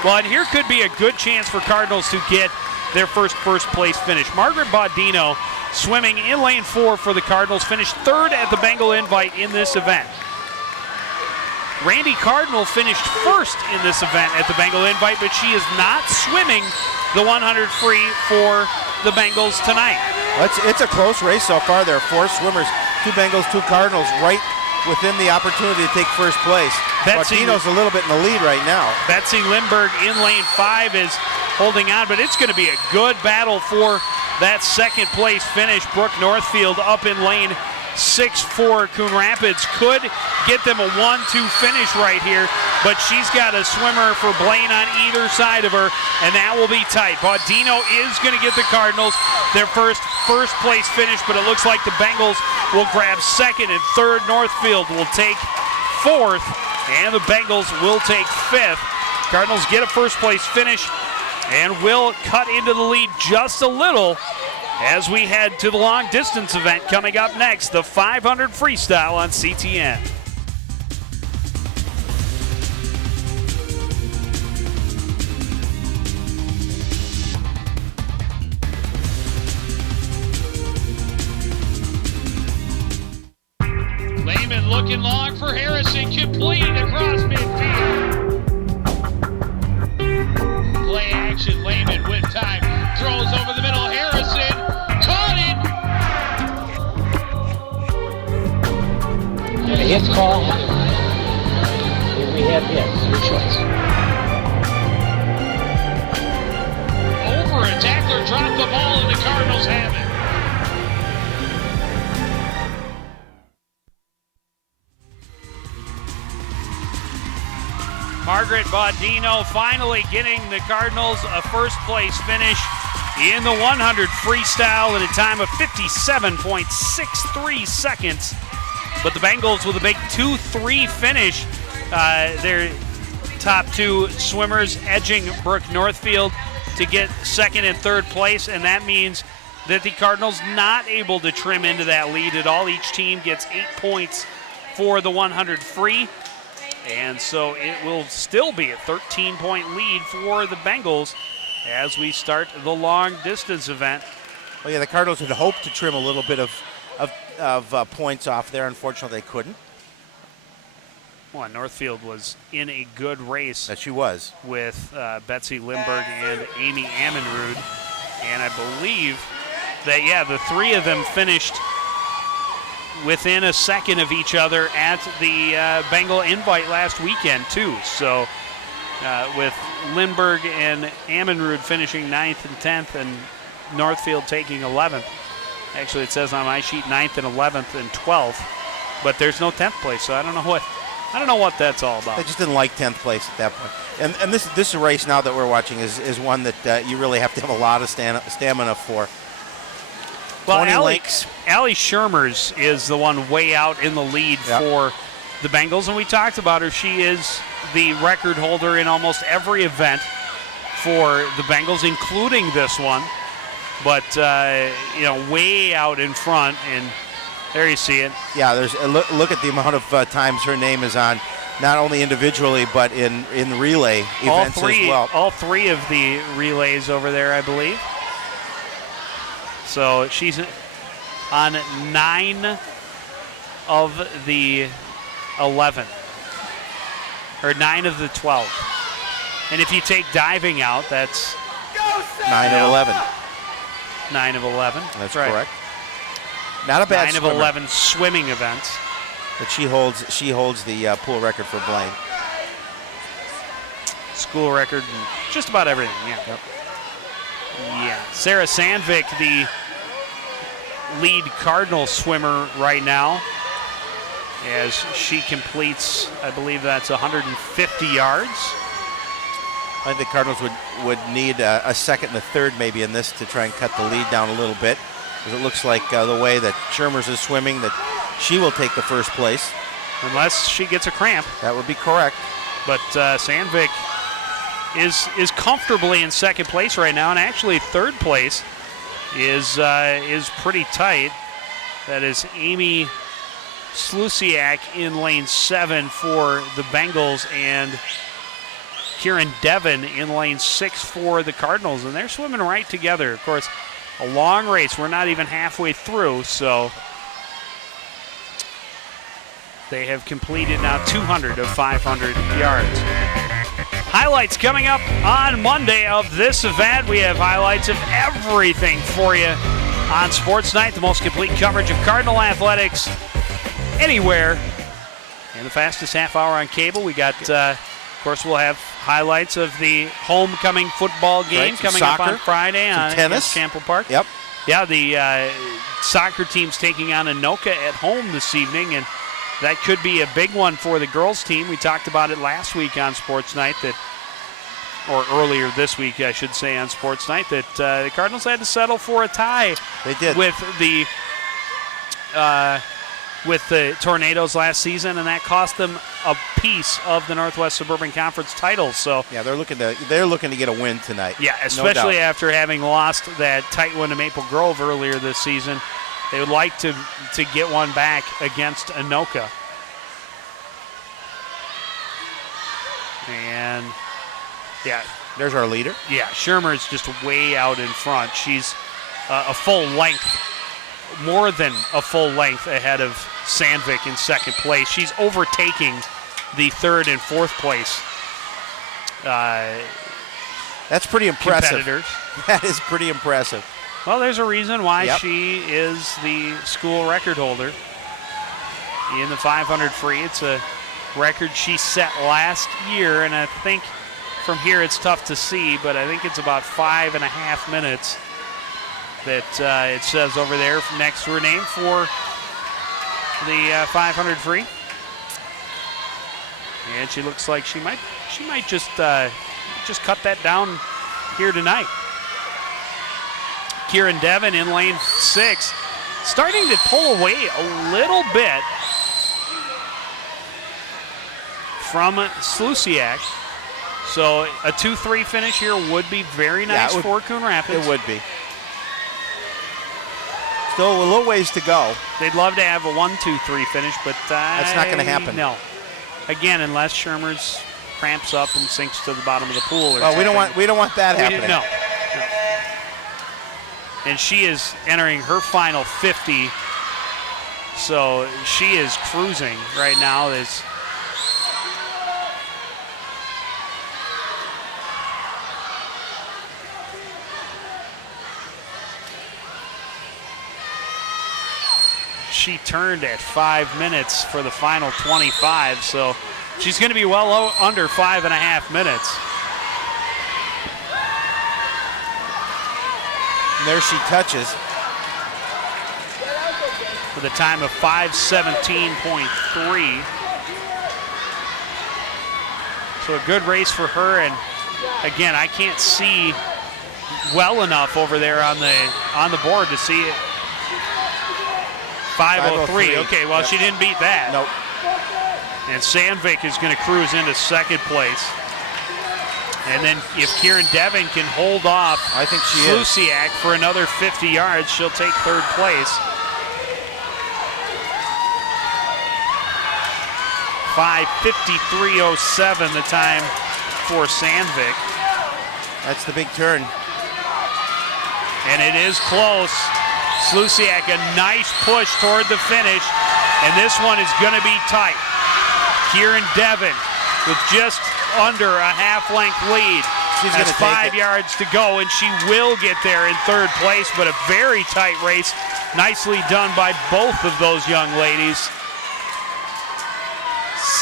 Well, and here could be a good chance for Cardinals to get their first place finish. Margaret Baudino, swimming in lane 4 for the Cardinals, finished 3rd at the Bengal Invite in this event. Randy Cardinal finished 1st in this event at the Bengal Invite, but she is not swimming the 100 free for the Bengals tonight. It's a close race so far. There are 4 swimmers, 2 Bengals, 2 Cardinals, right within the opportunity to take first place. Baudino's a little bit in the lead right now. Betsy Lindbergh in lane 5 is holding on, but it's going to be a good battle for that second place finish. Brooke Northfield up in lane 6 for Coon Rapids could get them a 1-2 finish right here, but she's got a swimmer for Blaine on either side of her, and that will be tight. Baudino is going to get the Cardinals their first place finish, but it looks like the Bengals will grab 2nd and 3rd. Northfield will take 4th, and the Bengals will take 5th. Cardinals get a first place finish and will cut into the lead just a little as we head to the long distance event coming up next, the 500 freestyle on CTN. Lehman looking long for Harrison, complete across midfield. Play action, Lehman with time, throws over the middle, Harrison, caught it! And a hit's call. Here we have hits, your choice. Over a tackler, dropped the ball, and the Cardinals have it. Margaret Baudino finally getting the Cardinals a first place finish in the 100 freestyle at a time of 57.63 seconds. But the Bengals with a big 2-3 finish. Their top 2 swimmers edging Brooke Northfield to get 2nd and 3rd place, and that means that the Cardinals not able to trim into that lead at all. Each team gets 8 points for the 100 free. And so it will still be a 13-point lead for the Bengals as we start the long distance event. Well, yeah, the Cardinals had hoped to trim a little bit of points off there. Unfortunately, they couldn't. Well, Northfield was in a good race. That she was. With Betsy Lindbergh and Amy Ammenrud. And I believe that, yeah, the 3 of them finished within a second of each other at the Bengal Invite last weekend, too. So with Lindbergh and Ammenrud finishing 9th and 10th and Northfield taking 11th. Actually, it says on my sheet 9th and 11th and 12th, but there's no 10th place, so I don't know what that's all about. They just didn't like 10th place at that point. And this race now that we're watching is one that you really have to have a lot of stamina for. Well, Allie Shermers is the one way out in the lead for the Bengals, and we talked about her. She is the record holder in almost every event for the Bengals, including this one. But, way out in front, and there you see it. Yeah, there's look at the amount of times her name is on, not only individually, but in relay events as well. All 3 of the relays over there, I believe. So she's on 9 of the 11, or 9 of the 12. And if you take diving out, that's 9 of 11. 9 of 11. That's right. Correct. Not a bad 9 swimmer. of 11 swimming events. But she holds the pool record for Blaine. School record and just about everything, yeah. Yep. Yeah. Sarah Sandvik, the lead Cardinal swimmer right now, as she completes, I believe that's 150 yards. I think the Cardinals would need a 2nd and a 3rd maybe in this to try and cut the lead down a little bit. Because it looks like the way that Shermers is swimming that she will take the first place. Unless she gets a cramp. That would be correct. But Sandvik is comfortably in second place right now, and actually third place is pretty tight. That is Amy Slusiak in lane 7 for the Bengals, and Kieran Devon in lane 6 for the Cardinals, and they're swimming right together. Of course, a long race. We're not even halfway through, so they have completed now 200 of 500 yards. Highlights coming up on Monday of this event. We have highlights of everything for you on Sports Night, the most complete coverage of Cardinal athletics anywhere. And the fastest half hour on cable. We got, of course, we'll have highlights of the homecoming football game coming up on Friday on tennis. Chample Park. Yep. Yeah, the soccer team's taking on Anoka at home this evening, and that could be a big one for the girls team. We talked about it last week on Sports Night, or earlier this week, I should say, on Sports Night, that the Cardinals had to settle for a tie. They did. With the Tornadoes last season, and that cost them a piece of the Northwest Suburban Conference title. So yeah, they're looking to get a win tonight. Yeah, especially after having lost that tight one to Maple Grove earlier this season. They would like to get one back against Anoka. And yeah, there's our leader. Yeah, Shermer's just way out in front. She's a full length, more than a full length ahead of Sandvik in second place. She's overtaking the third and fourth place That's pretty impressive. competitors. That is pretty impressive. Well, there's a reason why she is the school record holder in the 500 free. It's a record she set last year, and I think from here it's tough to see, but I think it's about 5.5 minutes that it says over there next to her name for the 500 free. And she looks like she might just cut that down here tonight. Kieran Devon in lane 6, starting to pull away a little bit from Slusiak. So a 2-3 finish here would be very nice for Coon Rapids. It would be. Still a little ways to go. They'd love to have a 1-2-3 finish, but that's not going to happen. No. Again, unless Shermer's cramps up and sinks to the bottom of the pool. Or we don't want that happening. No. And she is entering her final 50, so she is cruising right now. She turned at 5 minutes for the final 25, so she's going to be well under 5.5 minutes. And there she touches. With a time of 5:17.3. So a good race for her, and again, I can't see well enough over there on the board to see it. 5:03. Okay, well, she didn't beat that. Nope. And Sandvik is going to cruise into second place. And then if Kieran Devon can hold off I think she Slusiak for another 50 yards, she'll take third place. 5:53.07 the time for Sandvik. That's the big turn. And it is close. Slusiak, a nice push toward the finish, and this one is going to be tight. Kieran Devon with just under a half-length lead. She's has going to 5 yards to go, and she will get there in third place, but a very tight race. Nicely done by both of those young ladies.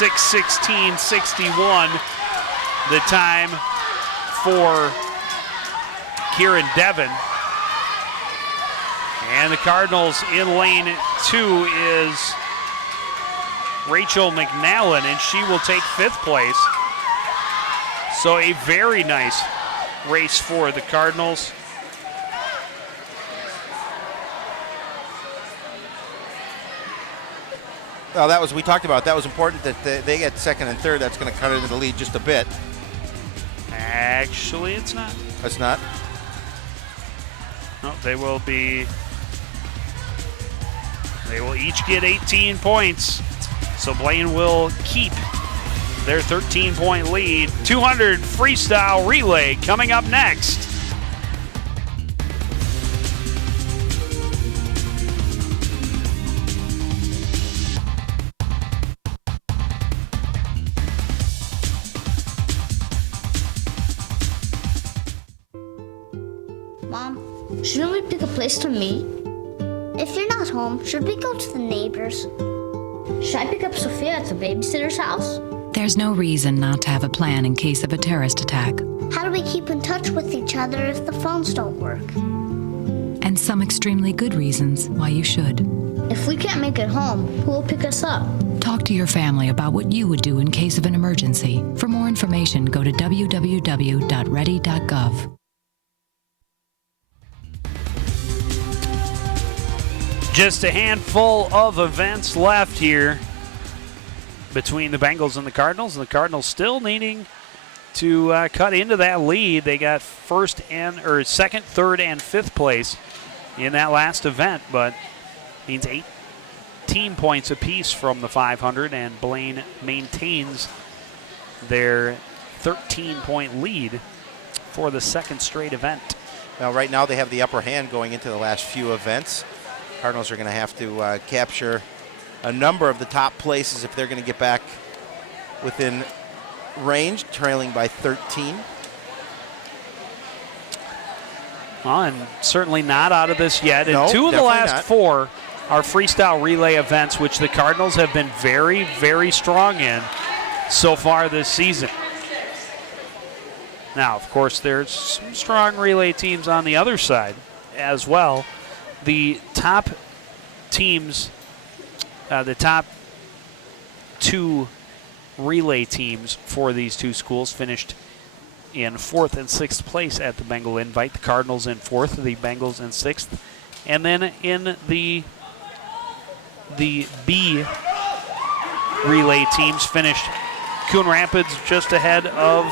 6:16.61 the time for Kieran Devon. And the Cardinals in lane 2 is Rachel McNallen, and she will take 5th place. So a very nice race for the Cardinals. Well, we talked about. That was important that they get second and third. That's going to cut into the lead just a bit. Actually, it's not. It's not? No, they will each get 18 points. So Blaine will keep their 13-point lead. 200 freestyle relay coming up next. Mom, shouldn't we pick a place to meet? If you're not home, should we go to the neighbors? Should I pick up Sophia at the babysitter's house? There's no reason not to have a plan in case of a terrorist attack. How do we keep in touch with each other if the phones don't work? And some extremely good reasons why you should. If we can't make it home, who will pick us up? Talk to your family about what you would do in case of an emergency. For more information, go to www.ready.gov. Just a handful of events left here between the Bengals and the Cardinals. And the Cardinals still needing to cut into that lead. They got second, third, and fifth place in that last event, but means 18 points apiece from the 500, and Blaine maintains their 13-point lead for the second straight event. Now, right now they have the upper hand going into the last few events. Cardinals are going to have to capture a number of the top places if they're going to get back within range, trailing by 13. Well, and certainly not out of this yet. And No, two of the definitely last not. four are freestyle relay events, which the Cardinals have been very, very strong in so far this season. Now, of course, there's some strong relay teams on the other side as well. The top teams, the top two relay teams for these two schools finished in 4th and 6th place at the Bengal Invite. The Cardinals in 4th, the Bengals in 6th. And then in the B relay teams finished Coon Rapids just ahead of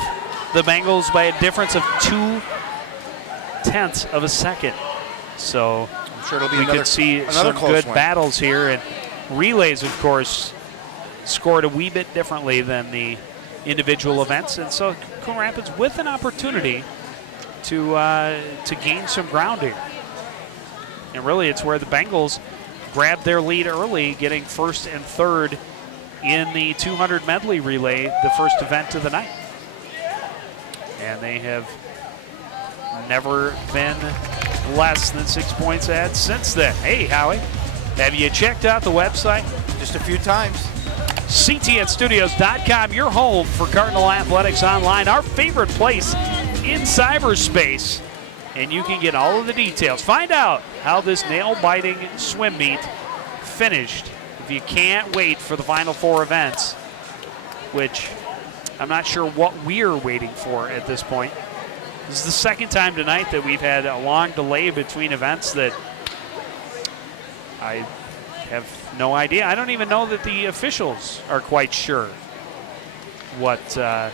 the Bengals by a difference of 0.2 of a second. So I'm sure it'll be we another, could see another some close good one. battles here. And relays, of course, scored a wee bit differently than the individual events. And so Coon Rapids with an opportunity to gain some ground here. And really it's where the Bengals grabbed their lead early, getting first and third in the 200 medley relay, the first event of the night. And they have never been less than 6 points ahead since then. Hey, Howie, have you checked out the website? Just a few times. CTNstudios.com, your home for Cardinal Athletics Online, our favorite place in cyberspace. And you can get all of the details. Find out how this nail-biting swim meet finished. If you can't wait for the final four events, which I'm not sure what we're waiting for at this point. This is the second time tonight that we've had a long delay between events that I have no idea. I don't even know that the officials are quite sure what the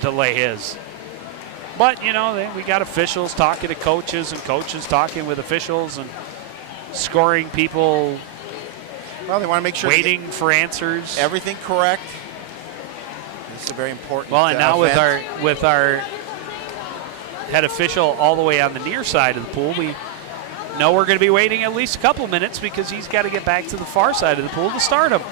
delay is. But, you know, we got officials talking to coaches and coaches talking with officials and scoring people. Well, they want to make sure waiting for answers. Everything correct. This is a very important Well, and now event. with our head official all the way on the near side of the pool, we know we're going to be waiting at least a couple minutes because he's got to get back to the far side of the pool to start him.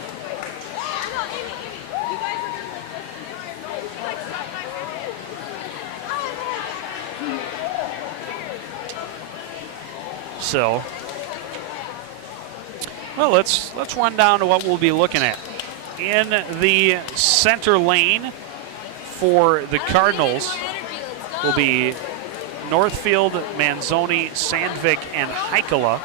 So, well, let's run down to what we'll be looking at. In the center lane for the Cardinals will be Northfield, Manzoni, Sandvik, and Heikala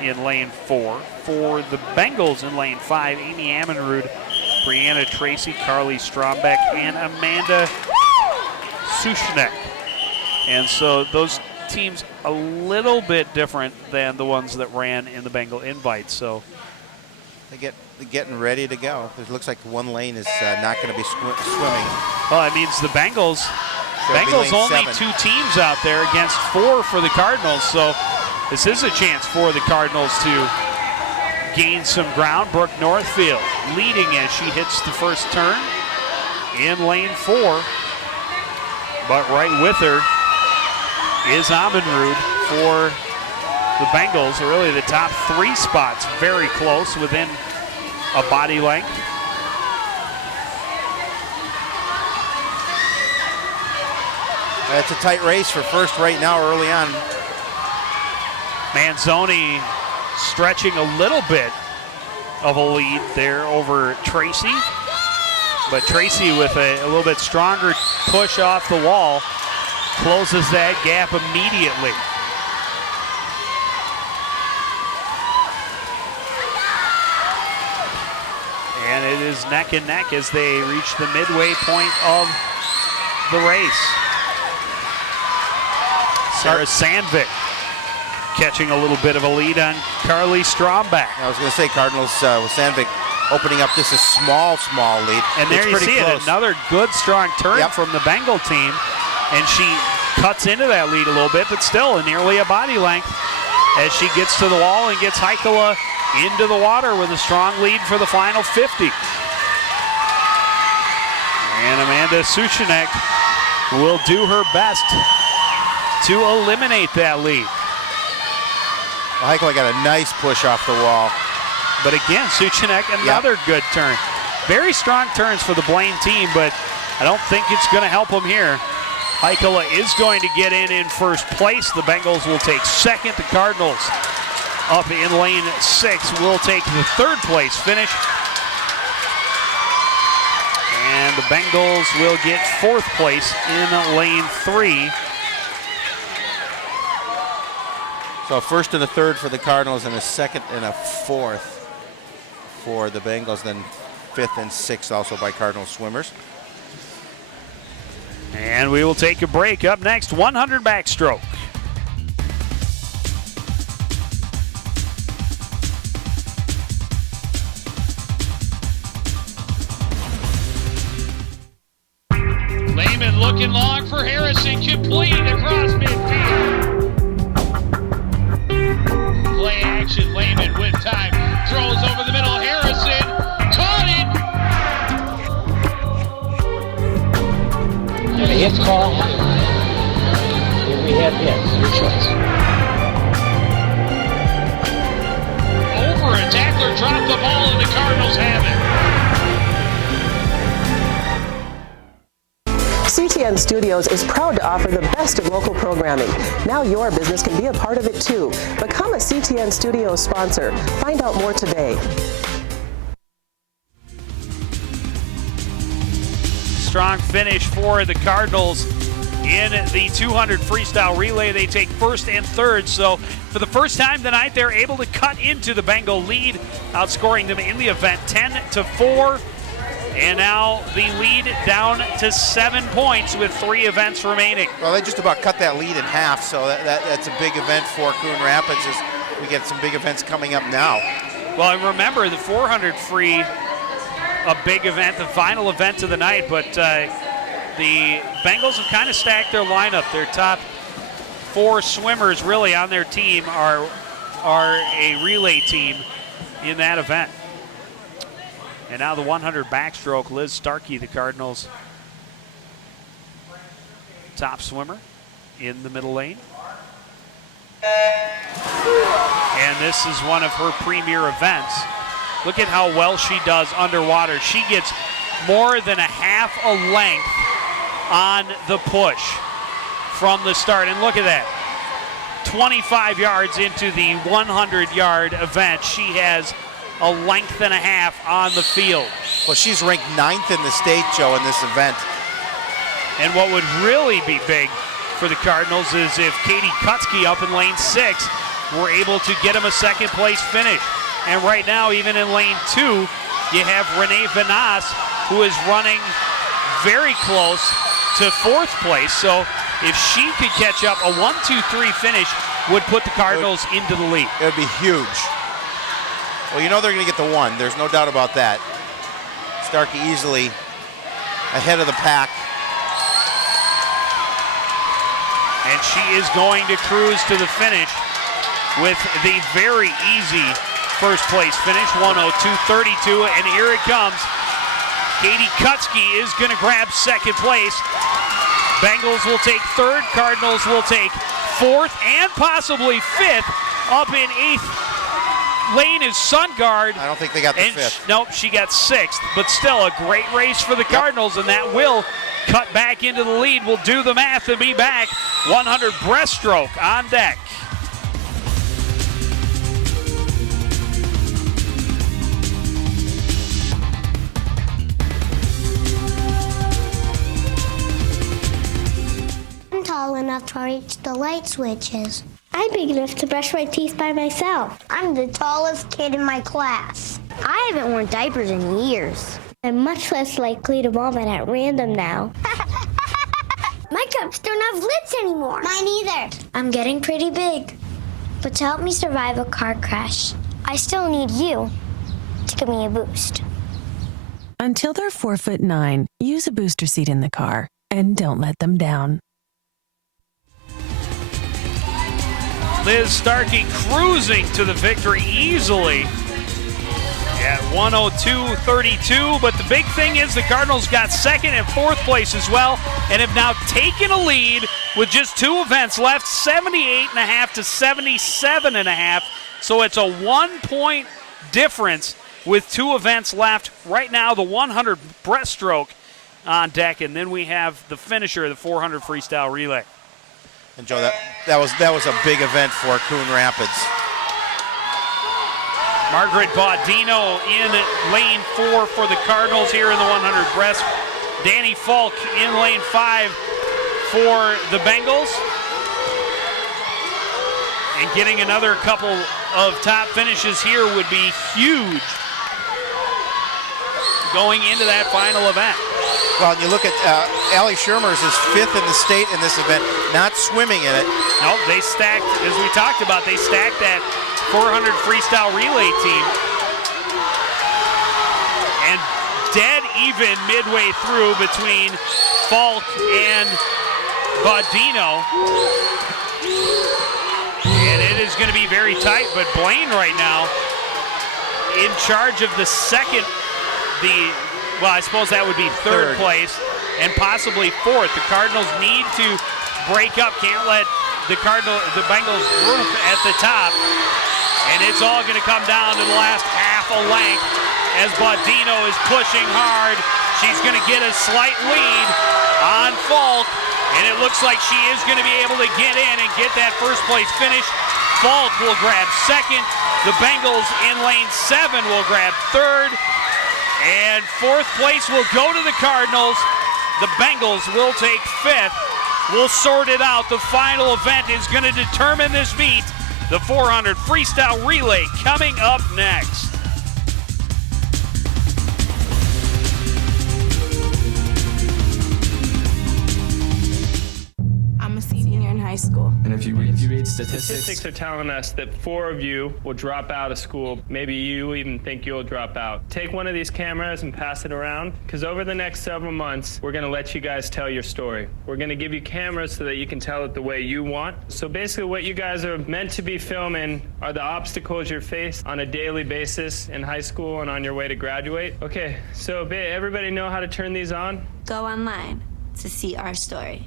in lane 4. For the Bengals in lane 5, Amy Ammonrud, Brianna Tracy, Carly Strombeck, and Amanda Sushnek. And so those teams a little bit different than the ones that ran in the Bengal invite. So they're getting ready to go. It looks like one lane is not going to be swimming. Well, it means the Bengals only 7. 2 teams out there against 4 for the Cardinals. So this is a chance for the Cardinals to gain some ground. Brooke Northfield leading as she hits the first turn in lane 4. But right with her is Amenrud for the Bengals. Really the top 3 spots very close within a body length. It's a tight race for first right now early on. Manzoni stretching a little bit of a lead there over Tracy. But Tracy with a little bit stronger push off the wall closes that gap immediately. And it is neck and neck as they reach the midway point of the race. Sarah Sandvik catching a little bit of a lead on Carly Stromback. I was going to say Cardinals with Sandvik opening up just a small lead. And there you see it, another good strong turn from the Bengal team. And she cuts into that lead a little bit, but still nearly a body length as she gets to the wall and gets Heikala into the water with a strong lead for the final 50. And Amanda Suchanek will do her best to eliminate that lead. Well, Heikala got a nice push off the wall. But again, Suchanek, another good turn. Very strong turns for the Blaine team, but I don't think it's going to help them here. Heikala is going to get in first place. The Bengals will take second. The Cardinals up in lane 6 will take the third place finish. And the Bengals will get fourth place in lane 3. So a first and a third for the Cardinals and a second and a fourth for the Bengals, then 5th and 6th also by Cardinal swimmers. And we will take a break. Up next, 100 backstroke. Lehman looking long for Harrison, complete across midfield. Play action, Lehman with time, throws over the middle, Harrison, caught it! You have a hit call. Here we have hits, your choice. Over a tackler, dropped the ball, and the Cardinals have it. CTN Studios is proud to offer the best of local programming. Now your business can be a part of it too. Become a CTN Studios sponsor. Find out more today. Strong finish for the Cardinals in the 200 freestyle relay. They take first and third. So for the first time tonight, they're able to cut into the Bengal lead, outscoring them in the event 10-4. And now the lead down to 7 points with 3 events remaining. Well, they just about cut that lead in half, so that's a big event for Coon Rapids as we get some big events coming up now. Well, and remember the 400 free, a big event, the final event of the night, but the Bengals have kind of stacked their lineup. Their top 4 swimmers really on their team are a relay team in that event. And now the 100 backstroke, Liz Starkey, the Cardinals' top swimmer in the middle lane. And this is one of her premier events. Look at how well she does underwater. She gets more than a half a length on the push from the start. And look at that. 25 yards into the 100-yard event, she has a length and a half on the field. Well, she's ranked 9th in the state, Joe, in this event. And what would really be big for the Cardinals is if Katie Kutsky up in lane 6 were able to get him a second place finish. And right now, even in lane 2, you have Renee Vanas, who is running very close to 4th place. So If she could catch up, a 1-2-3 finish would put the Cardinals into the lead. It would be huge. Well, you know they're going to get the one. There's no doubt about that. Starkey easily ahead of the pack. And she is going to cruise to the finish with the very easy first place finish, 1:02.32, and here it comes. Katie Kutsky is going to grab second place. Bengals will take third, Cardinals will take fourth and possibly fifth. Up in eighth lane is Sungard. I don't think they got the fifth. Nope, she got sixth, but still a great race for the Cardinals, and that will cut back into the lead. We'll do the math and be back. 100 breaststroke on deck. I'm tall enough to reach the light switches. I'm big enough to brush my teeth by myself. I'm the tallest kid in my class. I haven't worn diapers in years. I'm much less likely to vomit at random now. My cups don't have lids anymore. Mine either. I'm getting pretty big. But to help me survive a car crash, I still need you to give me a boost. Until they're 4'9", use a booster seat in the car and don't let them down. Liz Starkey cruising to the victory easily at 1:02.32, but the big thing is the Cardinals got second and fourth place as well and have now taken a lead with just two events left, 78.5 to 77.5. So it's a 1-point difference with two events left. Right now, the 100 breaststroke on deck, and then we have the finisher, the 400 freestyle relay. And Joe, that was a big event for Coon Rapids. Margaret Baudino in lane 4 for the Cardinals here in the 100 breast. Danny Falk in lane 5 for the Bengals. And getting another couple of top finishes here would be huge going into that final event. Well, you look at Allie Shermers is fifth in the state in this event, not swimming in it. No, they stacked, as we talked about, they stacked that 400 freestyle relay team. And dead even midway through between Falk and Baudino. And it is going to be very tight, but Blaine right now in charge of the second, well, I suppose that would be third place and possibly fourth. The Cardinals need to break up, can't let the Bengals group at the top. And it's all going to come down to the last half a length as Baudino is pushing hard. She's going to get a slight lead on Falk, and it looks like she is going to be able to get in and get that first place finish. Falk will grab second. The Bengals in lane 7 will grab third. And fourth place will go to the Cardinals. The Bengals will take fifth. We'll sort it out. The final event is going to determine this meet. The 400 freestyle relay coming up next. I'm a senior in high school. And if you read statistics are telling us that 4 of you will drop out of school. Maybe you even think you'll drop out. Take one of these cameras and pass it around, because over the next several months, we're going to let you guys tell your story. We're going to give you cameras so that you can tell it the way you want. So basically what you guys are meant to be filming are the obstacles you face on a daily basis in high school and on your way to graduate. Okay, so everybody know how to turn these on? Go online to see our story.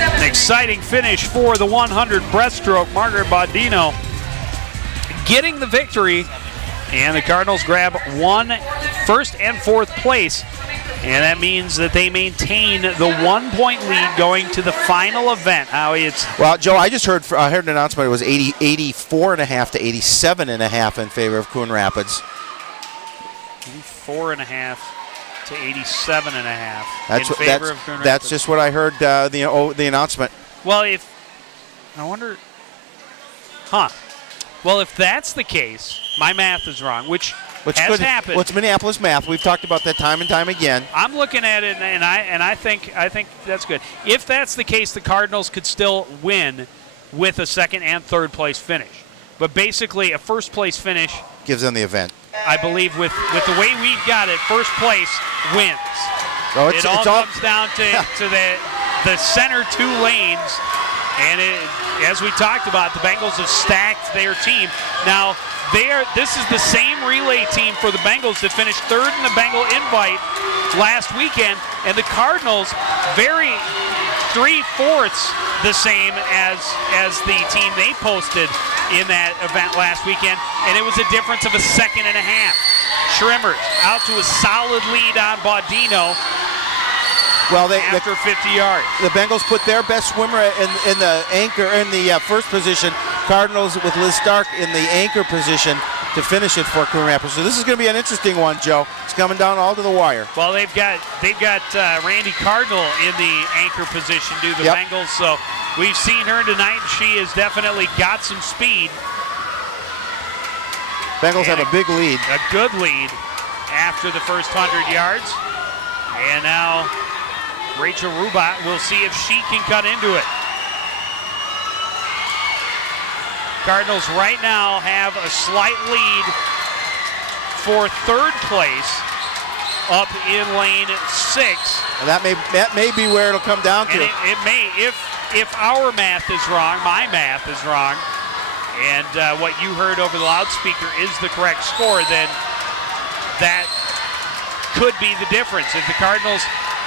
An exciting finish for the 100 breaststroke. Margaret Baudino getting the victory, and the Cardinals grab first and fourth place, and that means that they maintain the 1-point lead going to the final event. Well, Joe, I just heard an announcement. It was 84.5 to 87.5 in favor of Coon Rapids. 84.5 to 87.5 in favor of Coon Rapids. That's just what I heard the announcement. Well, I wonder, well, if that's the case, my math is wrong, which has happened. Well, it's Minneapolis math. We've talked about that time and time again. I'm looking at it, and I think that's good. If that's the case, the Cardinals could still win with a second and third place finish. But basically, a first place finish gives them the event. I believe with the way we've got it, first place wins. Oh, it all comes down to the center 2 lanes. And as we talked about, the Bengals have stacked their team. Now, this is the same relay team for the Bengals that finished third in the Bengal invite last weekend. And the Cardinals, very 3/4 the same as the team they posted in that event last weekend. And it was a difference of a 1.5 seconds. Schrimmers out to a solid lead on Baudino. Well, after 50 yards. The Bengals put their best swimmer in the anchor in the first position. Cardinals with Liz Stark in the anchor position to finish it for Coon Rapids. So this is going to be an interesting one, Joe. It's coming down all to the wire. Well, they've got Randy Cardinal in the anchor position due to the Bengals. So we've seen her tonight, and she has definitely got some speed. Bengals have a big lead. A good lead after the first 100 yards. And now Rachel Rubat, we'll see if she can cut into it. Cardinals right now have a slight lead for third place up in lane 6. And that may be where it'll come down to. And it may, if our math is wrong, my math is wrong, and what you heard over the loudspeaker is the correct score, then that could be the difference. If the Cardinals,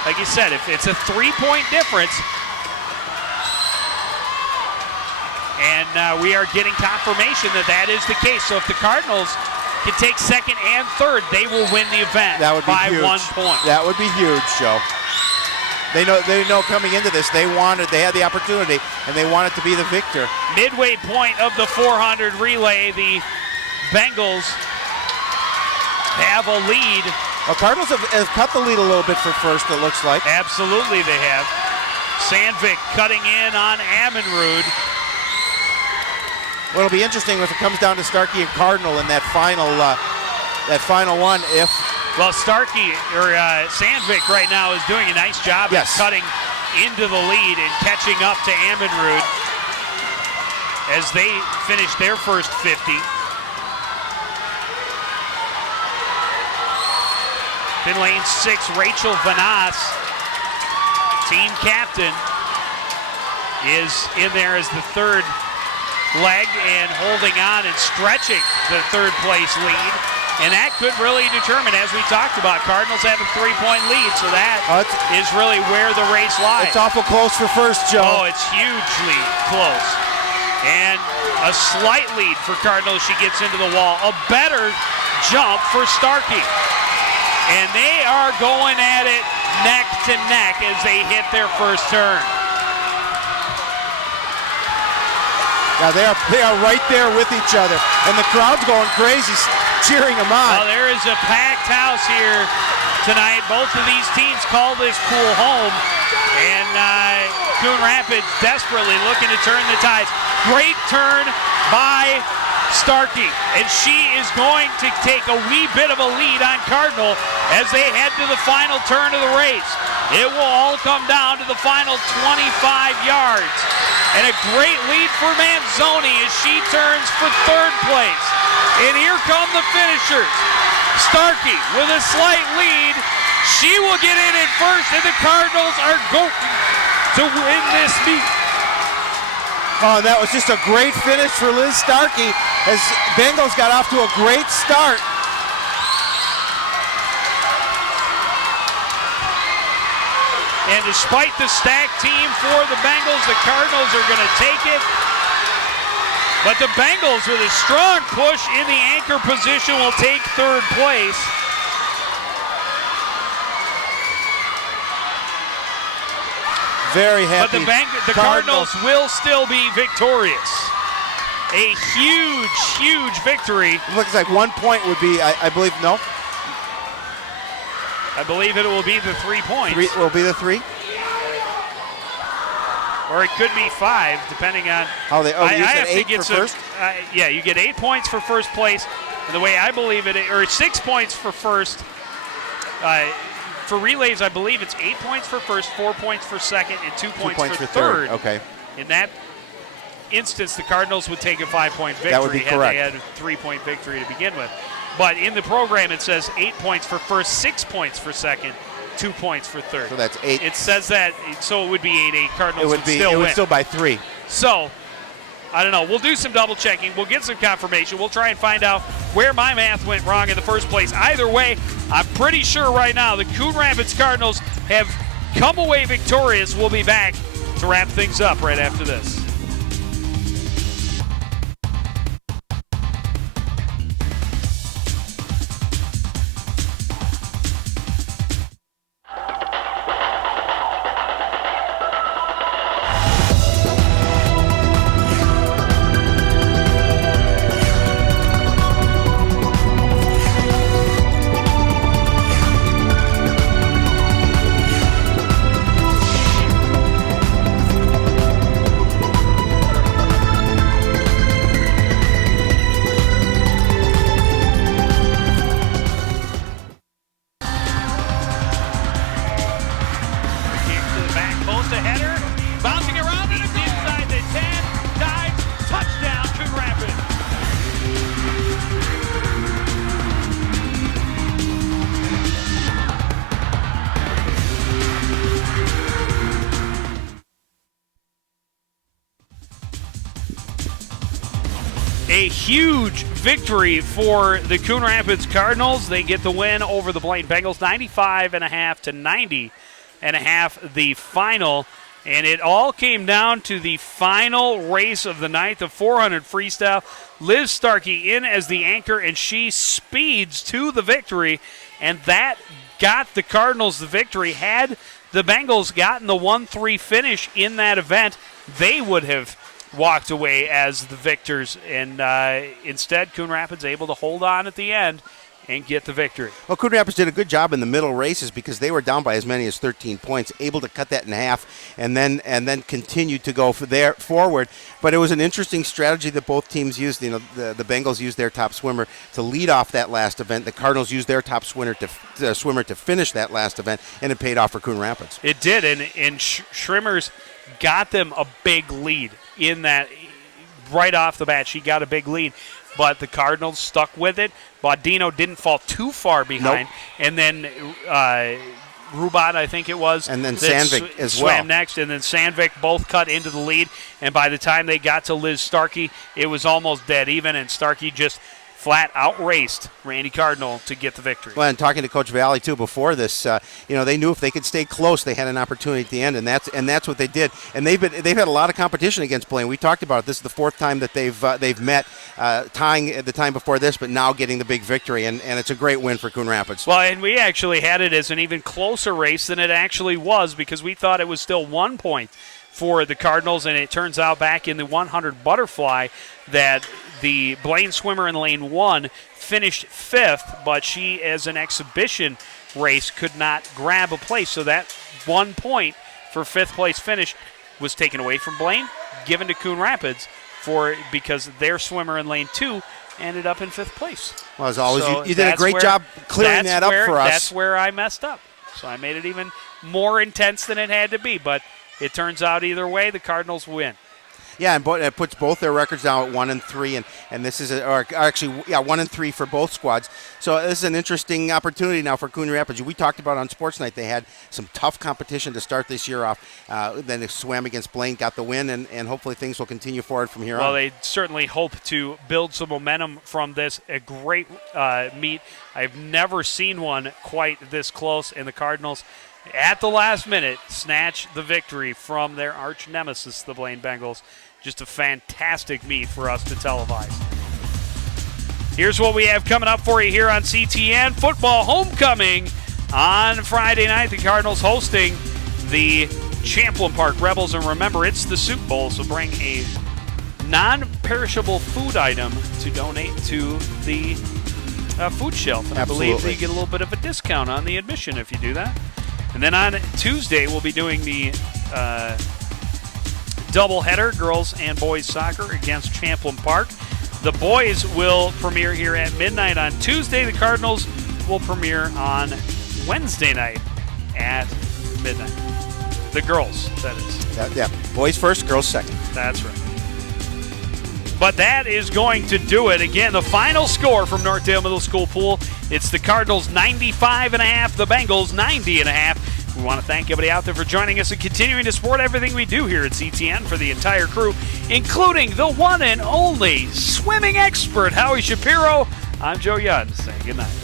like you said, if it's a 3-point difference, and we are getting confirmation that is the case. So if the Cardinals can take second and third, they will win the event by huge. 1 point. That would be huge, Joe. They know coming into this, they had the opportunity, and they wanted to be the victor. Midway point of the 400 relay, the Bengals have a lead. Well, Cardinals have cut the lead a little bit for first, it looks like. Absolutely they have. Sandvik cutting in on Ammonrood. Well, it'll be interesting if it comes down to Starkey and Cardinal in that final one. Well, Starkey or Sandvik right now is doing a nice job of cutting into the lead and catching up to Ammonrood as they finish their first 50. In lane 6, Rachel Vanas, team captain, is in there as the third leg and holding on and stretching the third place lead. And that could really determine, as we talked about, Cardinals have a 3-point lead, so that is really where the race lies. It's awful close for first, Joe. Oh, it's hugely close. And a slight lead for Cardinals. She gets into the wall. A better jump for Starkey. And they are going at it neck to neck as they hit their first turn. Now they are right there with each other, and the crowd's going crazy, cheering them on. Well, there is a packed house here tonight. Both of these teams call this pool home, and Coon Rapids desperately looking to turn the tides. Great turn by Starkey, and she is going to take a wee bit of a lead on Cardinal as they head to the final turn of the race. It will all come down to the final 25 yards. And a great lead for Manzoni as she turns for third place. And here come the finishers. Starkey with a slight lead. She will get in at first, and the Cardinals are going to win this meet. Oh, that was just a great finish for Liz Starkey as Bengals got off to a great start. And despite the stacked team for the Bengals, the Cardinals are going to take it. But the Bengals, with a strong push in the anchor position, will take third place. Very happy. But the Cardinals will still be victorious. A huge, huge victory. It looks like 1 point would be, I believe, no? I believe it will be the 3 points. Three will be the 3? Or it could be 5, depending on. Oh, you said 8 for first? Yeah, you get 8 points for first place. And the way I believe it, or 6 points for first. For relays, I believe it's 8 points for first, 4 points for second, and 2 points for third. Okay. In that instance, the Cardinals would take a 5-point victory That would be correct. had they had a 3-point victory to begin with. But in the program, it says 8 points for first, 6 points for second, 2 points for third. So that's 8. It says that, so it would be 8-8. Cardinals would still by 3. So, I don't know. We'll do some double checking. We'll get some confirmation. We'll try and find out where my math went wrong in the first place. Either way, I'm pretty sure right now the Coon Rapids Cardinals have come away victorious. We'll be back to wrap things up right after this. A huge victory for the Coon Rapids Cardinals. They get the win over the Blaine Bengals, 95.5 to 90.5, the final. And it all came down to the final race of the night, the 400 freestyle. Liz Starkey in as the anchor, and she speeds to the victory. And that got the Cardinals the victory. Had the Bengals gotten the 1-3 finish in that event, they would have walked away as the victors, and instead Coon Rapids able to hold on at the end and get the victory. Well, Coon Rapids did a good job in the middle races because they were down by as many as 13 points, able to cut that in half and then continue to go forward. But it was an interesting strategy that both teams used. You know, the Bengals used their top swimmer to lead off that last event. The Cardinals used their top swimmer to finish that last event, and it paid off for Coon Rapids. It did, and Schrimmers got them a big lead in that right off the bat. She got a big lead, but the Cardinals stuck with it. Baudino didn't fall too far behind, and then Rubat, I think it was, and then Sandvik as well. Swam next, and then Sandvik both cut into the lead, and by the time they got to Liz Starkey, it was almost dead even, and Starkey just flat outraced Randy Cardinal to get the victory. Well, and talking to Coach Valley too before this, they knew if they could stay close, they had an opportunity at the end, and that's what they did. And they've had a lot of competition against Blaine. We talked about it. This is the fourth time that they've met, tying at the time before this, but now getting the big victory, and it's a great win for Coon Rapids. Well, and we actually had it as an even closer race than it actually was because we thought it was still 1 point for the Cardinals, and it turns out back in the 100 butterfly that the Blaine swimmer in lane 1 finished 5th, but she, as an exhibition race, could not grab a place. So that 1 point for 5th place finish was taken away from Blaine, given to Coon Rapids because their swimmer in lane 2 ended up in 5th place. Well, as always, so you did a great job clearing that up for us. That's where I messed up. So I made it even more intense than it had to be, but it turns out either way, the Cardinals win. Yeah, and it puts both their records now at 1-3, and this is 1-3 for both squads. So this is an interesting opportunity now for Coon Rapids. We talked about on Sports Night they had some tough competition to start this year off. Then they swam against Blaine, got the win, and hopefully things will continue forward from here on. Well, they certainly hope to build some momentum from this. A great meet. I've never seen one quite this close, and the Cardinals, at the last minute, snatch the victory from their arch nemesis, the Blaine Bengals. Just a fantastic meet for us to televise. Here's what we have coming up for you here on CTN. Football homecoming on Friday night. The Cardinals hosting the Champlin Park Rebels. And remember, it's the Soup Bowl, so bring a non-perishable food item to donate to the food shelf. And I believe you get a little bit of a discount on the admission if you do that. And then on Tuesday, we'll be doing the doubleheader, girls and boys soccer against Champlin Park. The boys will premiere here at midnight on Tuesday. The Cardinals will premiere on Wednesday night at midnight. The girls, that is. Yeah, boys first, girls second. That's right. But that is going to do it. Again, the final score from Northdale Middle School pool, it's the Cardinals 95.5, the Bengals 90.5. We want to thank everybody out there for joining us and continuing to support everything we do here at CTN for the entire crew, including the one and only swimming expert, Howie Shapiro. I'm Joe Yudd saying good night.